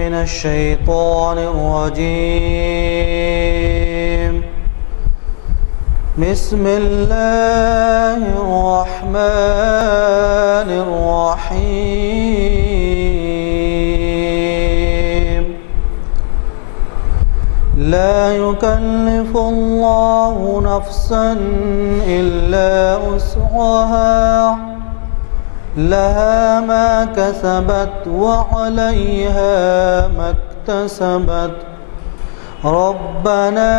من الشيطان الرجيم بسم الله الرحمن الرحيم لا يكلف الله نفسا إلا وسعها لها ما كسبت وعليها ما اكتسبت ربنا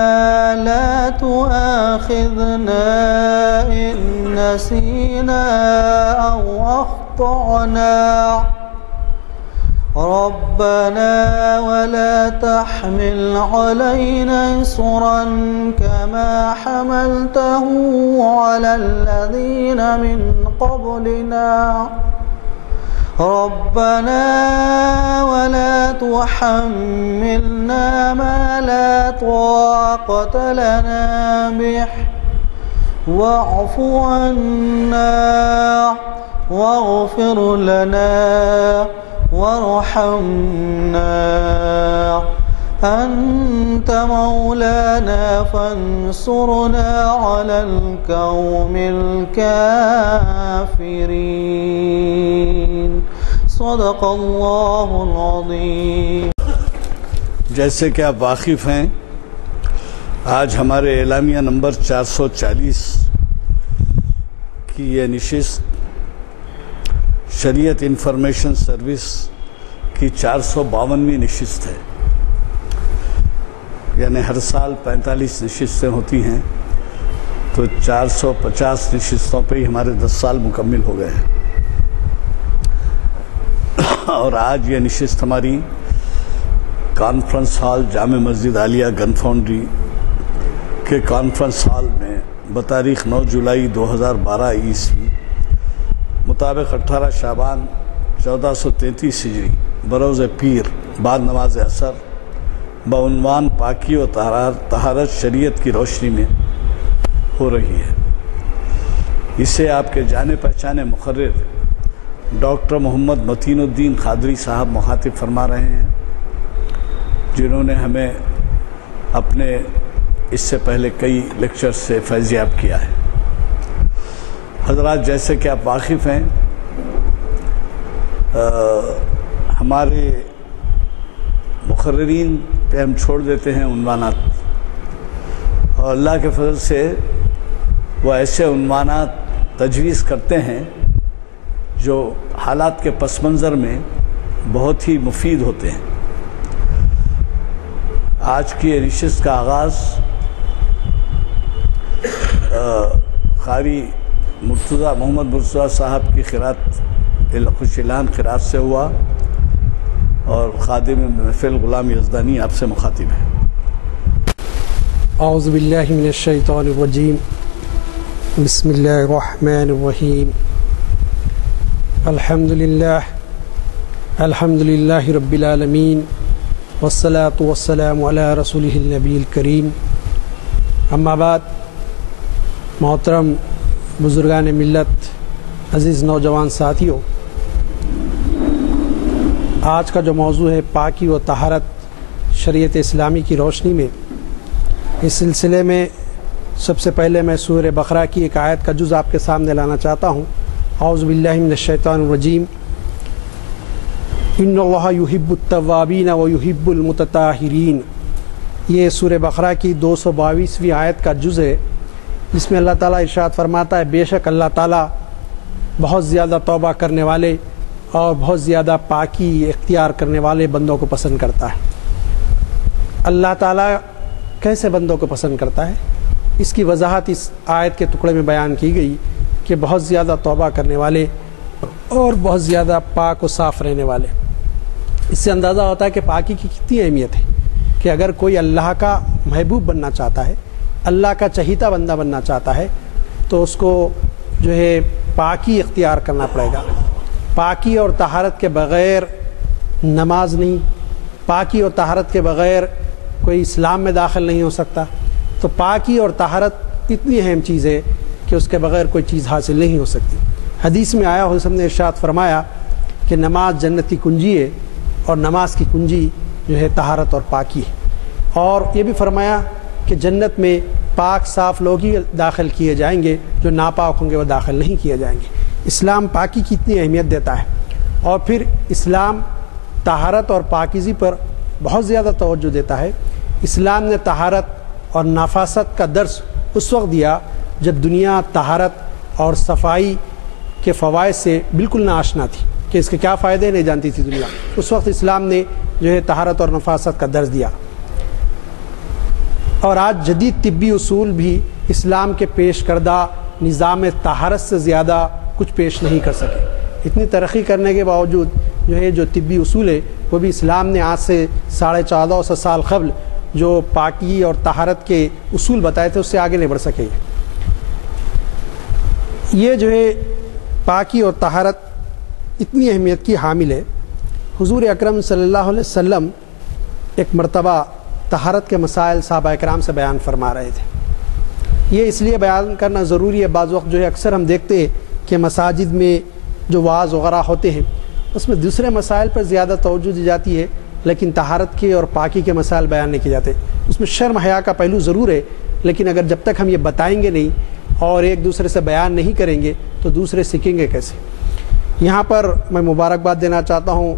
لا تؤاخذنا إن نسينا أو أخطأنا ربنا ولا تحمل علينا إصرا كما حملته على الذين من قبلنا ربنا ولا تحملنا ما لا طاقة لنا به واعف عنا واغفر لنا وارحمنا أنت مولانا فانصرنا على القوم الكافرين صدق اللہ العظیم۔ جیسے کہ آپ واقف ہیں، آج ہمارے اعلامیہ نمبر 440 کی یہ نشست شریعت انفارمیشن سروس کی 452ویں نشست ہے، یعنی ہر سال 45 نشستیں ہوتی ہیں، تو 450 نشستوں پہ ہی ہمارے 10 سال مکمل ہو گئے ہیں۔ اور آج یہ نشست ہماری کانفرنس ہال جامع مسجد عالیہ گن فاؤنڈری کے کانفرنس ہال میں بتاریخ 9 جولائی 2012 عیسوی مطابق 18 شعبان 1433 ہجری بروز پیر بعد نماز عصر بعنوان پاکی و طہارت شریعت کی روشنی میں ہو رہی ہے۔ اسے آپ کے جانے پہچانے مقرر ڈاکٹر محمد متین الدین قادری صاحب مخاطب فرما رہے ہیں، جنہوں نے ہمیں اپنے اس سے پہلے کئی لیکچر سے فیضیاب کیا ہے۔ حضرات، جیسے کہ آپ واقف ہیں، ہمارے مقررین پہ ہم چھوڑ دیتے ہیں عنوانات، اور اللہ کے فضل سے وہ ایسے عنوانات تجویز کرتے ہیں جو حالات کے پس منظر میں بہت ہی مفید ہوتے ہیں۔ آج کی نشست کا آغاز قاری مرتضیٰ محمد مرتضیٰ صاحب کی قرات خوش اعلان قرات سے ہوا، اور خادم محفل غلام یزدانی آپ سے مخاطب ہے۔ اعوذ باللہ من الشیطان الرجیم بسم اللہ الرحمن الرحیم الحمد للہ رب العالمین والصلاة والسلام علی رسولہ النبی الکریم، اما بعد۔ محترم بزرگان ملت، عزیز نوجوان ساتھیوں، آج کا جو موضوع ہے پاکی و طہارت شریعت اسلامی کی روشنی میں، اس سلسلے میں سب سے پہلے میں سورہ بقرہ کی ایک آیت کا جز آپ کے سامنے لانا چاہتا ہوں۔ اعوذ باللہ من الشیطان الرجیم ان اللہ یحب التوابین و یحب المتطہرین، یہ سورہ بقرہ کی 222ویں آیت کا جز ہے، جس میں اللہ تعالیٰ ارشاد فرماتا ہے، بے شک اللہ تعالیٰ بہت زیادہ توبہ کرنے والے اور بہت زیادہ پاکی اختیار کرنے والے بندوں کو پسند کرتا ہے۔ اللہ تعالیٰ کیسے بندوں کو پسند کرتا ہے، اس کی وضاحت اس آیت کے ٹکڑے میں بیان کی گئی کہ بہت زیادہ توبہ کرنے والے اور بہت زیادہ پاک و صاف رہنے والے۔ اس سے اندازہ ہوتا ہے کہ پاکی کی کتنی اہمیت ہے، کہ اگر کوئی اللہ کا محبوب بننا چاہتا ہے، اللہ کا چہیتا بندہ بننا چاہتا ہے، تو اس کو جو ہے پاکی اختیار کرنا پڑے گا۔ پاکی اور طہارت کے بغیر نماز نہیں، پاکی اور طہارت کے بغیر کوئی اسلام میں داخل نہیں ہو سکتا۔ تو پاکی اور طہارت اتنی اہم چیز ہے کہ اس کے بغیر کوئی چیز حاصل نہیں ہو سکتی۔ حدیث میں آیا، حضرت نے ارشاد فرمایا کہ نماز جنتی کنجی ہے، اور نماز کی کنجی جو ہے طہارت اور پاکی ہے۔ اور یہ بھی فرمایا کہ جنت میں پاک صاف لوگ ہی داخل کیے جائیں گے، جو ناپاک ہوں گے وہ داخل نہیں کیے جائیں گے۔ اسلام پاکی کی اتنی اہمیت دیتا ہے، اور پھر اسلام طہارت اور پاکیزی پر بہت زیادہ توجہ دیتا ہے۔ اسلام نے طہارت اور نفاست کا درس اس وقت دیا جب دنیا طہارت اور صفائی کے فوائد سے بالکل نہ آشنا تھی، کہ اس کے کیا فائدے نہیں جانتی تھی دنیا۔ اس وقت اسلام نے جو ہے طہارت اور نفاست کا درس دیا، اور آج جدید طبی اصول بھی اسلام کے پیش کردہ نظام طہارت سے زیادہ کچھ پیش نہیں کر سکے۔ اتنی ترقی کرنے کے باوجود جو طبی اصول ہے وہ بھی اسلام نے آج سے 1450 سال قبل جو پاکی اور طہارت کے اصول بتائے تھے اس سے آگے نہیں بڑھ سکے۔ یہ جو ہے پاکی اور طہارت اتنی اہمیت کی حامل ہے۔ حضور اکرم صلی اللہ علیہ وسلم ایک مرتبہ طہارت کے مسائل صحابہ اکرام سے بیان فرما رہے تھے۔ یہ اس لیے بیان کرنا ضروری ہے، بعض وقت جو ہے اکثر ہم دیکھتے ہیں کہ مساجد میں جو وعظ وغیرہ ہوتے ہیں اس میں دوسرے مسائل پر زیادہ توجہ دی جاتی ہے، لیکن طہارت کے اور پاکی کے مسائل بیان نہیں کیے جاتے۔ اس میں شرم حیا کا پہلو ضرور ہے، لیکن اگر جب تک ہم یہ بتائیں گے نہیں اور ایک دوسرے سے بیان نہیں کریں گے تو دوسرے سیکھیں گے کیسے۔ یہاں پر میں مبارکباد دینا چاہتا ہوں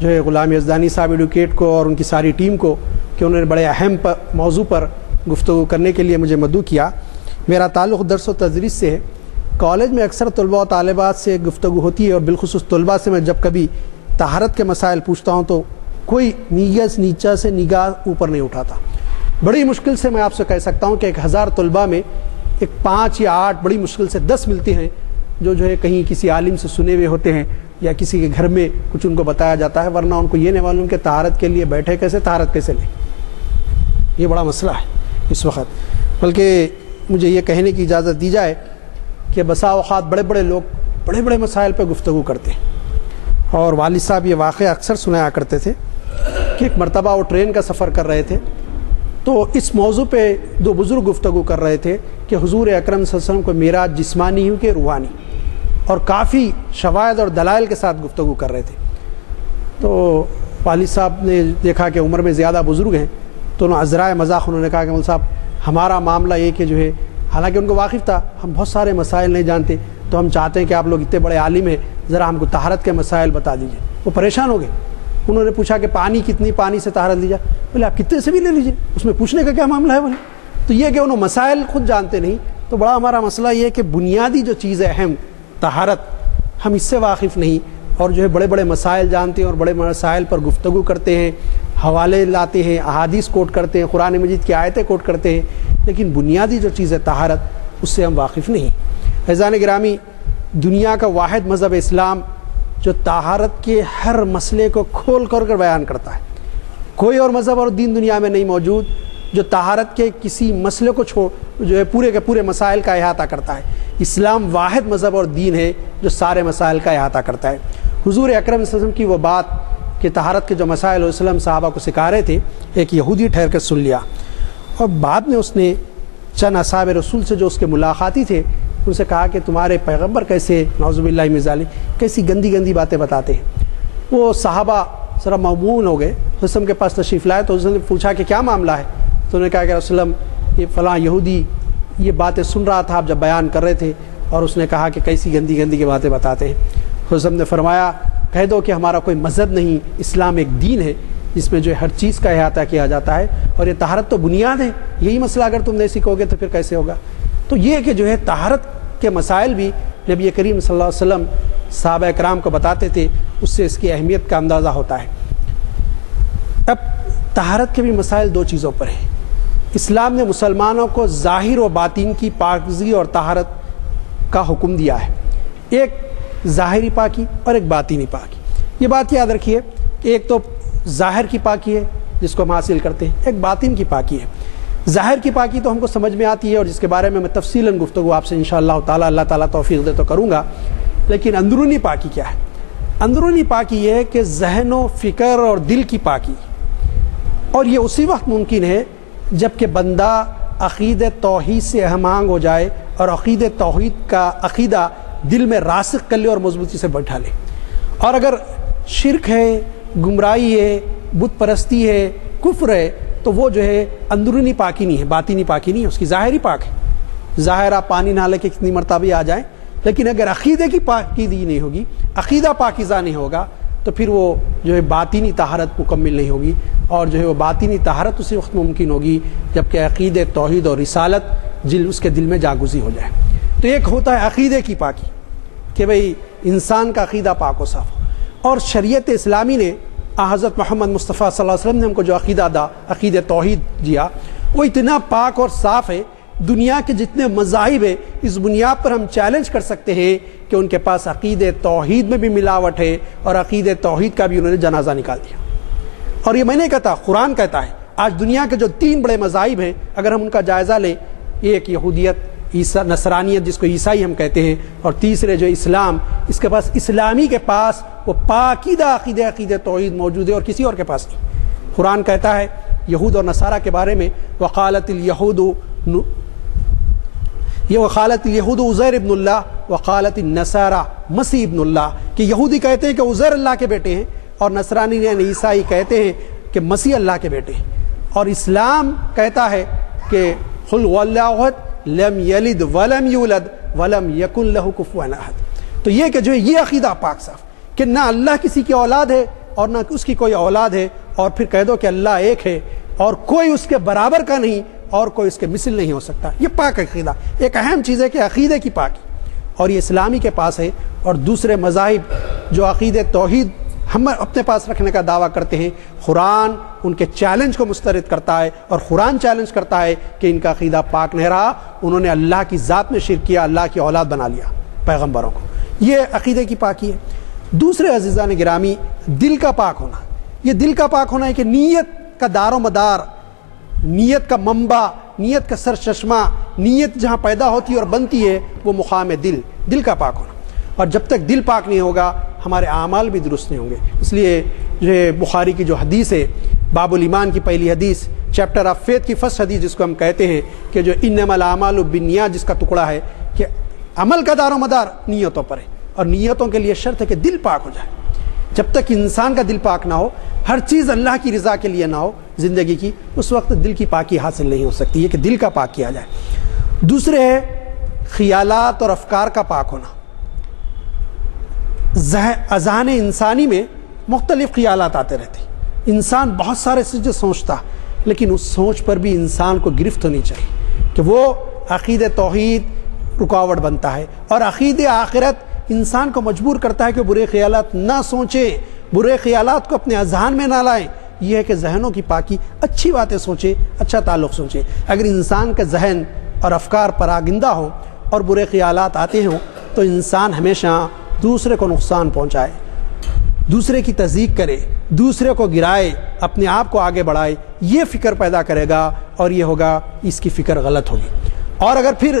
جو ہے غلام یزدانی صاحب ایڈوکیٹ کو اور ان کی ساری ٹیم کو کہ انہوں نے بڑے اہم موضوع پر گفتگو کرنے کے لیے مجھے مدعو کیا۔ میرا تعلق درس و تدریس سے ہے۔ کالج میں اکثر طلباء و طالبات سے گفتگو ہوتی ہے، اور بالخصوص طلباء سے میں جب کبھی طہارت کے مسائل پوچھتا ہوں تو کوئی نیچا سے نگاہ اوپر نہیں اٹھاتا۔ بڑی مشکل سے میں آپ سے کہہ سکتا ہوں کہ 1000 طلباء میں 5 یا 8 بڑی مشکل سے 10 ملتے ہیں جو ہے کہیں کسی عالم سے سنے ہوئے ہوتے ہیں یا کسی کے گھر میں کچھ ان کو بتایا جاتا ہے، ورنہ ان کو یہ نہیں معلوم کہ طہارت کے لیے بیٹھے کیسے، طہارت کیسے لیں۔ یہ بڑا مسئلہ ہے اس وقت۔ بلکہ مجھے یہ کہنے کی اجازت دی جائے کہ بسا اوقات بڑے بڑے لوگ بڑے بڑے مسائل پہ گفتگو کرتے ہیں، اور والد صاحب یہ واقعہ اکثر سنایا کرتے تھے کہ ایک مرتبہ وہ ٹرین کا سفر کر رہے تھے تو اس موضوع پہ 2 بزرگ گفتگو کر رہے تھے کہ حضور اکرم صلی اللہ علیہ وسلم کو معراج جسمانی ہو کہ روحانی، اور کافی شواہد اور دلائل کے ساتھ گفتگو کر رہے تھے۔ تو والد صاحب نے دیکھا کہ عمر میں زیادہ بزرگ ہیں تو انہوں عذرائے مذاق انہوں نے کہا کہ مول صاحب ہمارا معاملہ یہ کہ جو ہے، حالانکہ ان کو واقف تھا ہم بہت سارے مسائل نہیں جانتے، تو ہم چاہتے ہیں کہ آپ لوگ اتنے بڑے عالم ہیں، ذرا ہم کو طہارت کے مسائل بتا دیجیے۔ وہ پریشان ہو گئے۔ انہوں نے پوچھا کہ کتنی پانی سے طہارت لی جائے؟ بولے آپ کتنے سے بھی لے لیجیے، اس میں پوچھنے کا کیا معاملہ ہے؟ بولے تو یہ کہ انہوں مسائل خود جانتے نہیں۔ تو بڑا ہمارا مسئلہ یہ ہے کہ بنیادی جو چیز ہے اہم طہارت، ہم اس سے واقف نہیں، اور جو ہے بڑے بڑے مسائل جانتے ہیں اور بڑے مسائل پر گفتگو کرتے ہیں، حوالے لاتے ہیں، احادیث کوٹ کرتے ہیں، قرآن مجید کی آیتیں کوٹ کرتے ہیں، لیکن بنیادی جو چیز ہے طہارت اس سے ہم واقف نہیں۔ عزیزان گرامی، دنیا کا واحد مذہب اسلام جو طہارت کے ہر مسئلے کو کھول کر بیان کرتا ہے۔ کوئی اور مذہب اور دین دنیا میں نہیں موجود جو طہارت کے کسی مسئلے کو جو ہے پورے کے پورے مسائل کا احاطہ کرتا ہے۔ اسلام واحد مذہب اور دین ہے جو سارے مسائل کا احاطہ کرتا ہے۔ حضور اکرم صلی اللہ علیہ وسلم کی وہ بات کہ طہارت کے جو مسائل وسلم صحابہ کو سکھا رہے تھے، ایک یہودی ٹھہر کر سن لیا، اور بعد میں اس نے چند اصحاب رسول سے جو اس کے ملاقاتی تھے ان سے کہا کہ تمہارے پیغمبر کیسے نعوذ باللہ من ذالک کیسی گندی گندی باتیں بتاتے ہیں۔ وہ صحابہ ذرا مغمون ہو گئے، حسن کے پاس تشریف لائے تو حسن نے پوچھا کہ کیا معاملہ ہے؟ تو انہوں نے کہا کہ رسول اللہ یہ فلاں یہودی یہ باتیں سن رہا تھا آپ جب بیان کر رہے تھے، اور اس نے کہا کہ کیسی گندی گندی کی باتیں بتاتے ہیں۔ حسن نے فرمایا کہہ دو کہ ہمارا کوئی مذہب نہیں، اسلام ایک دین ہے جس میں جو ہر چیز کا احاطہ کیا جاتا ہے، اور یہ طہارت تو بنیاد ہے، یہی مسئلہ اگر تم نہیں سیکھو گے تو پھر کیسے ہوگا؟ تو یہ کہ جو ہے طہارت کے مسائل بھی نبی کریم صلی اللہ علیہ وسلم صحابہ اکرام کو بتاتے تھے، اس سے اس کی اہمیت کا اندازہ ہوتا ہے۔ اب طہارت کے بھی مسائل 2 چیزوں پر ہیں۔ اسلام نے مسلمانوں کو ظاہر و باطن کی پاکیزگی اور طہارت کا حکم دیا ہے، ایک ظاہری پاکی اور ایک باطنی پاکی۔ یہ بات یاد رکھیے کہ ایک تو ظاہر کی پاکی ہے جس کو ہم حاصل کرتے ہیں، ایک باطن کی پاکی ہے۔ ظاہر کی پاکی تو ہم کو سمجھ میں آتی ہے اور جس کے بارے میں تفصیلاً گفتگو آپ سے انشاءاللہ تعالی اللہ تعالیٰ توفیق دے تو کروں گا، لیکن اندرونی پاکی کیا ہے؟ اندرونی پاکی یہ ہے کہ ذہن و فکر اور دل کی پاکی، اور یہ اسی وقت ممکن ہے جب کہ بندہ عقید توحید سے ہم آہنگ ہو جائے اور عقید توحید کا عقیدہ دل میں راسخ کر لے اور مضبوطی سے بیٹھا لے۔ اور اگر شرک ہے گمراہی ہے، بت پرستی ہے، کفر ہے، تو وہ جو ہے اندرونی پاکی نہیں ہے، باطنی پاکی نہیں ہے، اس کی ظاہری پاک ہے۔ ظاہر آپ پانی نہ لے کے کتنی مرتبہ بھی آ جائیں، لیکن اگر عقیدے کی پاکیزگی نہیں ہوگی، عقیدہ پاکیزہ نہیں ہوگا، تو پھر وہ جو ہے باطنی طہارت مکمل نہیں ہوگی، اور جو ہے وہ باطنی طہارت اسی وقت ممکن ہوگی جبکہ عقیدے توحید اور رسالت اس کے دل میں جاگزی ہو جائے۔ تو ایک ہوتا ہے عقیدے کی پاکی کہ بھئی انسان کا عقیدہ پاک و صاف ہو، اور شریعت اسلامی نے حضرت محمد مصطفیٰ صلی اللہ علیہ وسلم نے ہم کو جو عقیدہ عقید توحید دیا، وہ اتنا پاک اور صاف ہے، دنیا کے جتنے مذاہب ہیں اس بنیاد پر ہم چیلنج کر سکتے ہیں کہ ان کے پاس عقید توحید میں بھی ملاوٹ ہے، اور عقید توحید کا بھی انہوں نے جنازہ نکال دیا۔ اور یہ میں نے کہتا، قرآن کہتا ہے آج دنیا کے جو 3 بڑے مذاہب ہیں اگر ہم ان کا جائزہ لیں، ایک یہودیت، نصرانیت جس کو عیسائی ہم کہتے ہیں، اور تیسرے جو اسلام، اس کے پاس اسلامی کے پاس وہ پاکیدہ عقید توحید موجود ہے اور کسی اور کے پاس نہیں۔ قرآن کہتا ہے یہود اور نصارہ کے بارے میں، وقالت اليہود عزیر ابن اللہ وقالت النصارى مسیح ابن اللہ، کہ یہودی کہتے ہیں کہ عزیر اللہ کے بیٹے ہیں، اور نصرانی یعنی عیسائی کہتے ہیں کہ مسیح اللہ کے بیٹے ہیں، اور اسلام کہتا ہے کہ قل هو اللہ احد لم یلد ولم یولد ولم یکن لہ کفوا احد۔ تو یہ کہ جو ہے یہ عقیدہ پاک صاف کہ نہ اللہ کسی کی اولاد ہے اور نہ اس کی کوئی اولاد ہے، اور پھر کہہ دو کہ اللہ ایک ہے اور کوئی اس کے برابر کا نہیں اور کوئی اس کے مثل نہیں ہو سکتا، یہ پاک عقیدہ۔ ایک اہم چیز ہے کہ عقیدے کی پاکی، اور یہ اسلامی کے پاس ہے، اور دوسرے مذاہب جو عقید توحید ہم اپنے پاس رکھنے کا دعویٰ کرتے ہیں، قرآن ان کے چیلنج کو مسترد کرتا ہے، اور قرآن چیلنج کرتا ہے کہ ان کا عقیدہ پاک نہیں رہا، انہوں نے اللہ کی ذات میں شرک کیا، اللہ کی اولاد بنا لیا پیغمبروں کو۔ یہ عقیدے کی پاکی ہے۔ دوسرے عزیزان گرامی، دل کا پاک ہونا، یہ دل کا پاک ہونا ہے کہ نیت کا دار و مدار، نیت کا منبع، نیت کا سر چشمہ، نیت جہاں پیدا ہوتی ہے اور بنتی ہے وہ مقام دل کا پاک ہونا، اور جب تک دل پاک نہیں ہوگا ہمارے اعمال بھی درست نہیں ہوں گے۔ اس لیے جو ہے بخاری کی جو حدیث ہے، باب الایمان کی پہلی حدیث، چیپٹر آف فیتھ کی فرسٹ حدیث جس کو ہم کہتے ہیں کہ جو انما الاعمال بالنیات جس کا ٹکڑا ہے کہ عمل کا دار و مدار نیتوں پر ہے، اور نیتوں کے لیے شرط ہے کہ دل پاک ہو جائے۔ جب تک انسان کا دل پاک نہ ہو، ہر چیز اللہ کی رضا کے لیے نہ ہو زندگی کی، اس وقت دل کی پاکی حاصل نہیں ہو سکتی، یہ کہ دل کا پاک کیا جائے۔ دوسرے ہے خیالات اور افکار کا پاک ہونا۔ اذہان انسانی میں مختلف خیالات آتے رہتے ہیں، انسان بہت سارے چیزیں سوچتا، لیکن اس سوچ پر بھی انسان کو گرفت ہونی چاہیے کہ وہ عقید توحید رکاوٹ بنتا ہے، اور عقید آخرت انسان کو مجبور کرتا ہے کہ برے خیالات نہ سوچیں، برے خیالات کو اپنے اذہان میں نہ لائیں۔ یہ ہے کہ ذہنوں کی پاکی، اچھی باتیں سوچیں، اچھا تعلق سوچیں۔ اگر انسان کا ذہن اور افکار پراگندہ ہوں اور برے خیالات آتے ہوں تو انسان ہمیشہ دوسرے کو نقصان پہنچائے، دوسرے کی تضییق کرے، دوسرے کو گرائے، اپنے آپ کو آگے بڑھائے، یہ فکر پیدا کرے گا، اور یہ ہوگا اس کی فکر غلط ہوگی۔ اور اگر پھر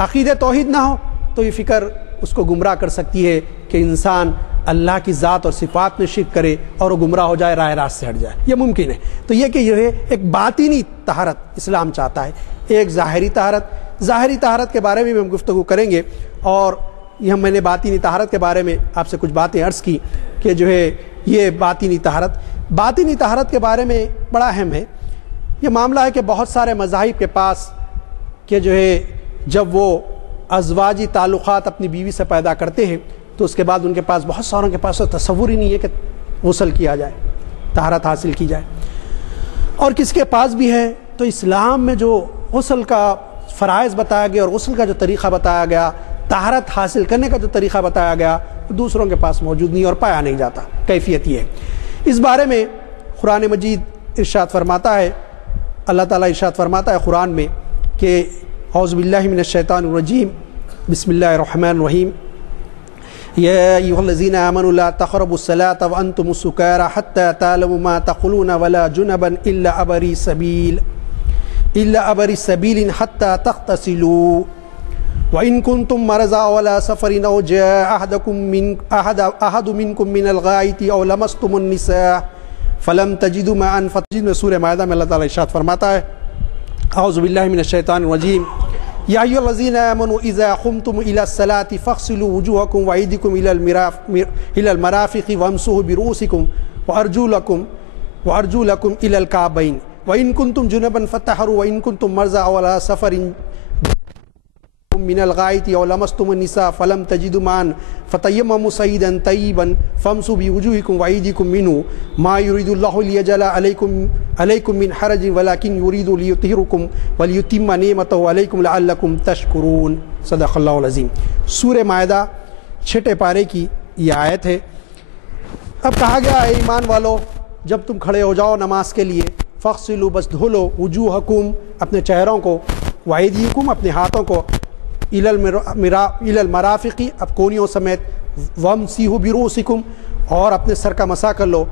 عقید توحید نہ ہو تو یہ فکر اس کو گمراہ کر سکتی ہے کہ انسان اللہ کی ذات اور صفات میں شرک کرے اور وہ گمراہ ہو جائے، راہ راست سے ہٹ جائے، یہ ممکن ہے۔ تو یہ کہ یہ ہے ایک باطنی طہارت اسلام چاہتا ہے، ایک ظاہری طہارت۔ ظاہری طہارت کے بارے میں بھی ہم گفتگو کریں گے، اور یہ میں نے باطنی طہارت کے بارے میں آپ سے کچھ باتیں عرض کی کہ جو ہے یہ باطنی طہارت کے بارے میں بڑا اہم ہے۔ یہ معاملہ ہے کہ بہت سارے مذاہب کے پاس کہ جو ہے جب وہ ازواجی تعلقات اپنی بیوی سے پیدا کرتے ہیں تو اس کے بعد ان کے پاس بہت ساروں کے پاس تو تصور ہی نہیں ہے کہ غسل کیا جائے، طہارت حاصل کی جائے، اور کس کے پاس بھی ہے۔ تو اسلام میں جو غسل کا فرائض بتایا گیا اور غسل کا جو طریقہ بتایا گیا، طہارت حاصل کرنے کا جو طریقہ بتایا گیا، دوسروں کے پاس موجود نہیں اور پایا نہیں جاتا۔ کیفیت یہ ہے۔ اس بارے میں قرآن مجید ارشاد فرماتا ہے، اللہ تعالیٰ ارشاد فرماتا ہے قرآن میں کہ اعوذ باللہ من الشیطان الرجیم، بسم اللہ الرحمن الرحیم، یا ایھا الذین آمنوا لا تقربوا الصلاۃ وانتم سکارى حتى تعلموا ما تقولون ولا جنبا الا عبر سبیل حتى تغتسلوا وإن كنتم مرضى ولا سفر أو جاء أحد منكم من الغائط أو لمستم النساء فلم تجدوا ماء فتجدوا۔ سورہ مائدہ میں اللہ تعالیٰ ارشاد فرماتا ہے، اعوذ باللہ من الشیطان الرجیم، یا ایھا الذین آمنوا اذا قمتم الى الصلاۃ فاغسلوا وجوہکم وایدیکم الى المرافق وامسحوا برؤوسکم وارجلکم الی الکعبین وان کنتم جنبا فطہروا وان کنتم مرضی او علی سفر من الغائط او لمستم النساء فلم تجدوا ماء فتیمموا صعیدا طیبا فامسحوا بوجوہکم وایدیکم منہ ما یرید اللہ لیجعل علیکم من حرج ولکن یرید لیطہرکم ولیتم نعمتہ علیکم لعلکم تشکرون۔ صدق اللہ العظیم۔ سورہ مائدہ 6 پارے کی یہ آیت ہے۔ اب کہا گیا اے ایمان والو جب تم کھڑے ہو جاؤ نماز کے لیے فاغسلوا بس دھو لو وجوہکم اپنے چہروں کو وایدیکم اپنے ہاتھوں کو الی المرافقی اب کونیوں سمیت وامسحوا برؤسکم اور اپنے سر کا مسح کر لو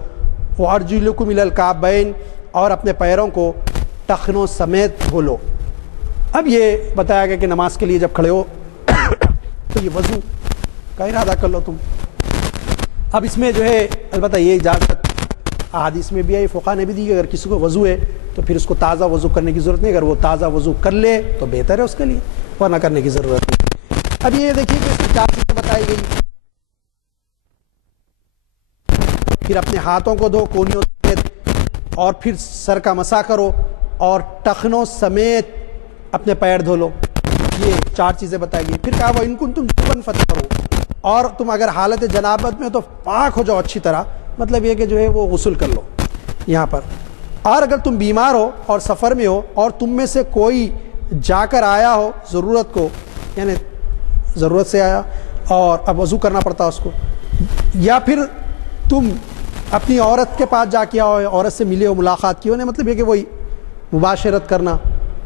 وارجلکم الی الکعبین اور اپنے پیروں کو ٹخنوں سمیت دھو لو۔ اب یہ بتایا گیا کہ نماز کے لیے جب کھڑے ہو تو یہ وضو کا ارادہ کر لو تم۔ اب اس میں جو ہے البتہ یہ اجازت احادیث میں بھی ہے، فقہاء نے بھی دی کہ اگر کسی کو وضو ہے تو پھر اس کو تازہ وضو کرنے کی ضرورت نہیں، اگر وہ تازہ وضو کر لے تو بہتر ہے اس کے لیے، ورنہ کرنے کی ضرورت نہیں۔ اب یہ دیکھیے کہ اس کی 4 چیزیں بتائی گئی، پھر اپنے ہاتھوں کو دھو کونیوں سمیت اور پھر سر کا مسح کرو اور ٹخنوں سمیت اپنے پیر دھو لو، یہ 4 چیزیں بتائی گئی۔ پھر کہا وَإِن كُنتُمْ جُنُبًا فَاطَّهِرُوا اور تم اگر حالت جنابت میں تو پاک ہو جاؤ اچھی طرح، مطلب یہ کہ جو ہے وہ غسل کر لو یہاں پر۔ اور اگر تم بیمار ہو اور سفر میں ہو اور تم میں سے کوئی جا کر آیا ہو ضرورت کو، یعنی ضرورت سے آیا اور اب وضو کرنا پڑتا اس کو، یا پھر تم اپنی عورت کے پاس جا کے آؤ، عورت سے ملے ہو ملاقات کی ہو، مطلب یہ کہ وہی مباشرت کرنا،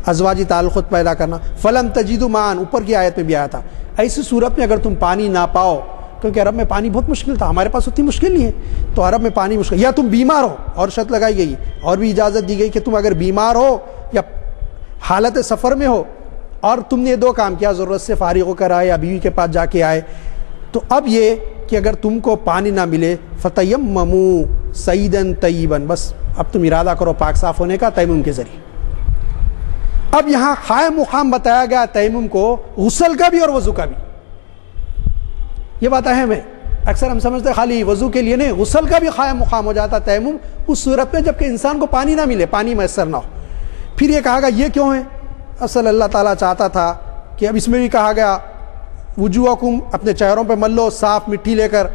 ازواجی تعلقات پیدا کرنا۔ فلم تجدوا ماء اوپر کی آیت میں بھی آیا تھا، ایسی صورت میں اگر تم پانی نہ پاؤ، کیونکہ عرب میں پانی بہت مشکل تھا، ہمارے پاس اتنی مشکل نہیں ہے، تو عرب میں پانی مشکل، یا تم بیمار ہو، اور شرط لگائی گئی اور بھی اجازت دی گئی کہ تم اگر بیمار ہو یا حالت سفر میں ہو اور تم نے 2 کام کیا، ضرورت سے فارغ ہو کر آئے یا بیوی کے پاس جا کے آئے، تو اب یہ کہ اگر تم کو پانی نہ ملے فتیمموا صعیدا طیبا بس اب تم ارادہ کرو پاک صاف ہونے کا تیمم کے ذریعے۔ اب یہاں قائم مقام بتایا گیا تیمم کو، غسل کا بھی اور وضو کا بھی۔ یہ بات اہم ہے، اکثر ہم سمجھتے خالی وضو کے لیے نہیں، غسل کا بھی قائم مقام ہو جاتا تیمم اس صورت میں جبکہ انسان کو پانی نہ ملے، پانی میسر نہ ہو۔ پھر یہ کہا گیا یہ کیوں ہے؟ اصل اللہ تعالیٰ چاہتا تھا کہ اب اس میں بھی کہا گیا وجوہکم اپنے چہروں پہ مل لو صاف مٹی لے کر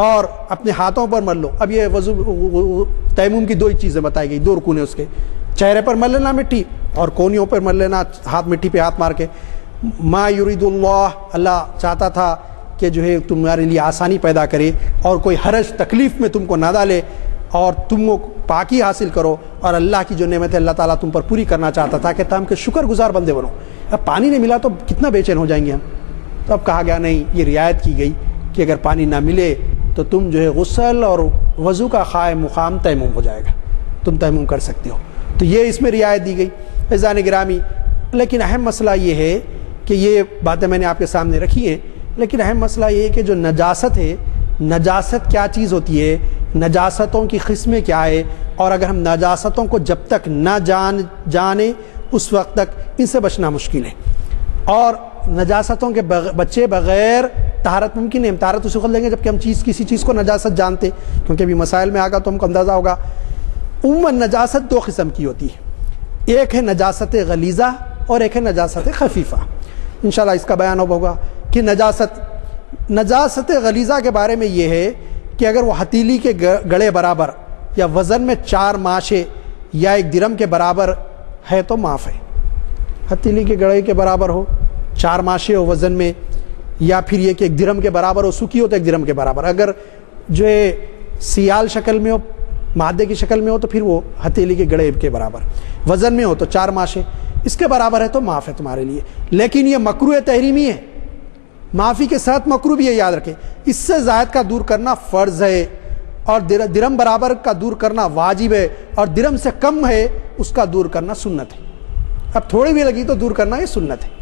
اور اپنے ہاتھوں پر مل لو۔ اب یہ وضو تیمم کی 2 ہی چیزیں بتائی گئی، 2 رکن ہیں اس کے، چہرے پر مل لینا مٹی اور کونیوں پر مل لینا ہاتھ مٹی پہ ہاتھ مار کے۔ ما یرید اللہ چاہتا تھا کہ جو ہے تمہارے لیے آسانی پیدا کرے اور کوئی حرج تکلیف میں تم کو نہ ڈالے اور تم کو پاکی حاصل کرو، اور اللہ کی جو نعمت ہے اللہ تعالیٰ تم پر پوری کرنا چاہتا تھا کہ تم کے شکر گزار بندے بنو۔ اب پانی نہیں ملا تو کتنا بے چین ہو جائیں گے ہم، تو اب کہا گیا نہیں، یہ رعایت کی گئی کہ اگر پانی نہ ملے تو تم جو ہے غسل اور وضو کا قائم مقام تیمم ہو جائے گا، تم تیمم کر سکتے ہو، تو یہ اس میں رعایت دی گئی۔ عزیزان گرامی، لیکن اہم مسئلہ یہ ہے کہ یہ باتیں میں نے آپ کے سامنے رکھی ہیں، لیکن اہم مسئلہ یہ ہے کہ جو نجاست ہے، نجاست کیا چیز ہوتی ہے، نجاستوں کی قسمیں کیا ہے، اور اگر ہم نجاستوں کو جب تک نہ جانیں اس وقت تک ان سے بچنا مشکل ہے، اور نجاستوں کے بچے بغیر طہارت ممکن ہے۔ ہم طہارت اسی وقت لیں گے جبکہ ہم کسی چیز کو نجاست جانتے، کیونکہ بھی مسائل میں آگا تو ہم کو اندازہ ہوگا۔ عموماً نجاست 2 قسم کی ہوتی ہے، ایک ہے نجاست غلیظہ اور ایک ہے نجاست خفیفہ۔ انشاءاللہ اس کا بیان ہوگا کہ نجاست غلیظہ کے بارے میں یہ ہے کہ اگر وہ ہتیلی کے گڑے برابر یا وزن میں 4 ماشے یا 1 درم کے برابر ہے تو معاف ہے۔ ہتیلی کے گڑے کے برابر ہو، 4 ماشے ہو وزن میں، یا پھر یہ کہ 1 درم کے برابر ہو، سوکھی ہو تو 1 درم کے برابر، اگر جو ہے سیال شکل میں ہو، مادے کی شکل میں ہو تو پھر وہ ہتیلی کے گڑے کے برابر، وزن میں ہو تو 4 ماشے اس کے برابر ہے تو معاف ہے تمہارے لیے۔ لیکن یہ مکروہ تحریمی ہے، معافی کے ساتھ مکروہ بھی ہے، یاد رکھیں۔ اس سے زائد کا دور کرنا فرض ہے، اور درم برابر کا دور کرنا واجب ہے، اور درم سے کم ہے اس کا دور کرنا سنت ہے۔ اب تھوڑی بھی لگی تو دور کرنا یہ سنت ہے۔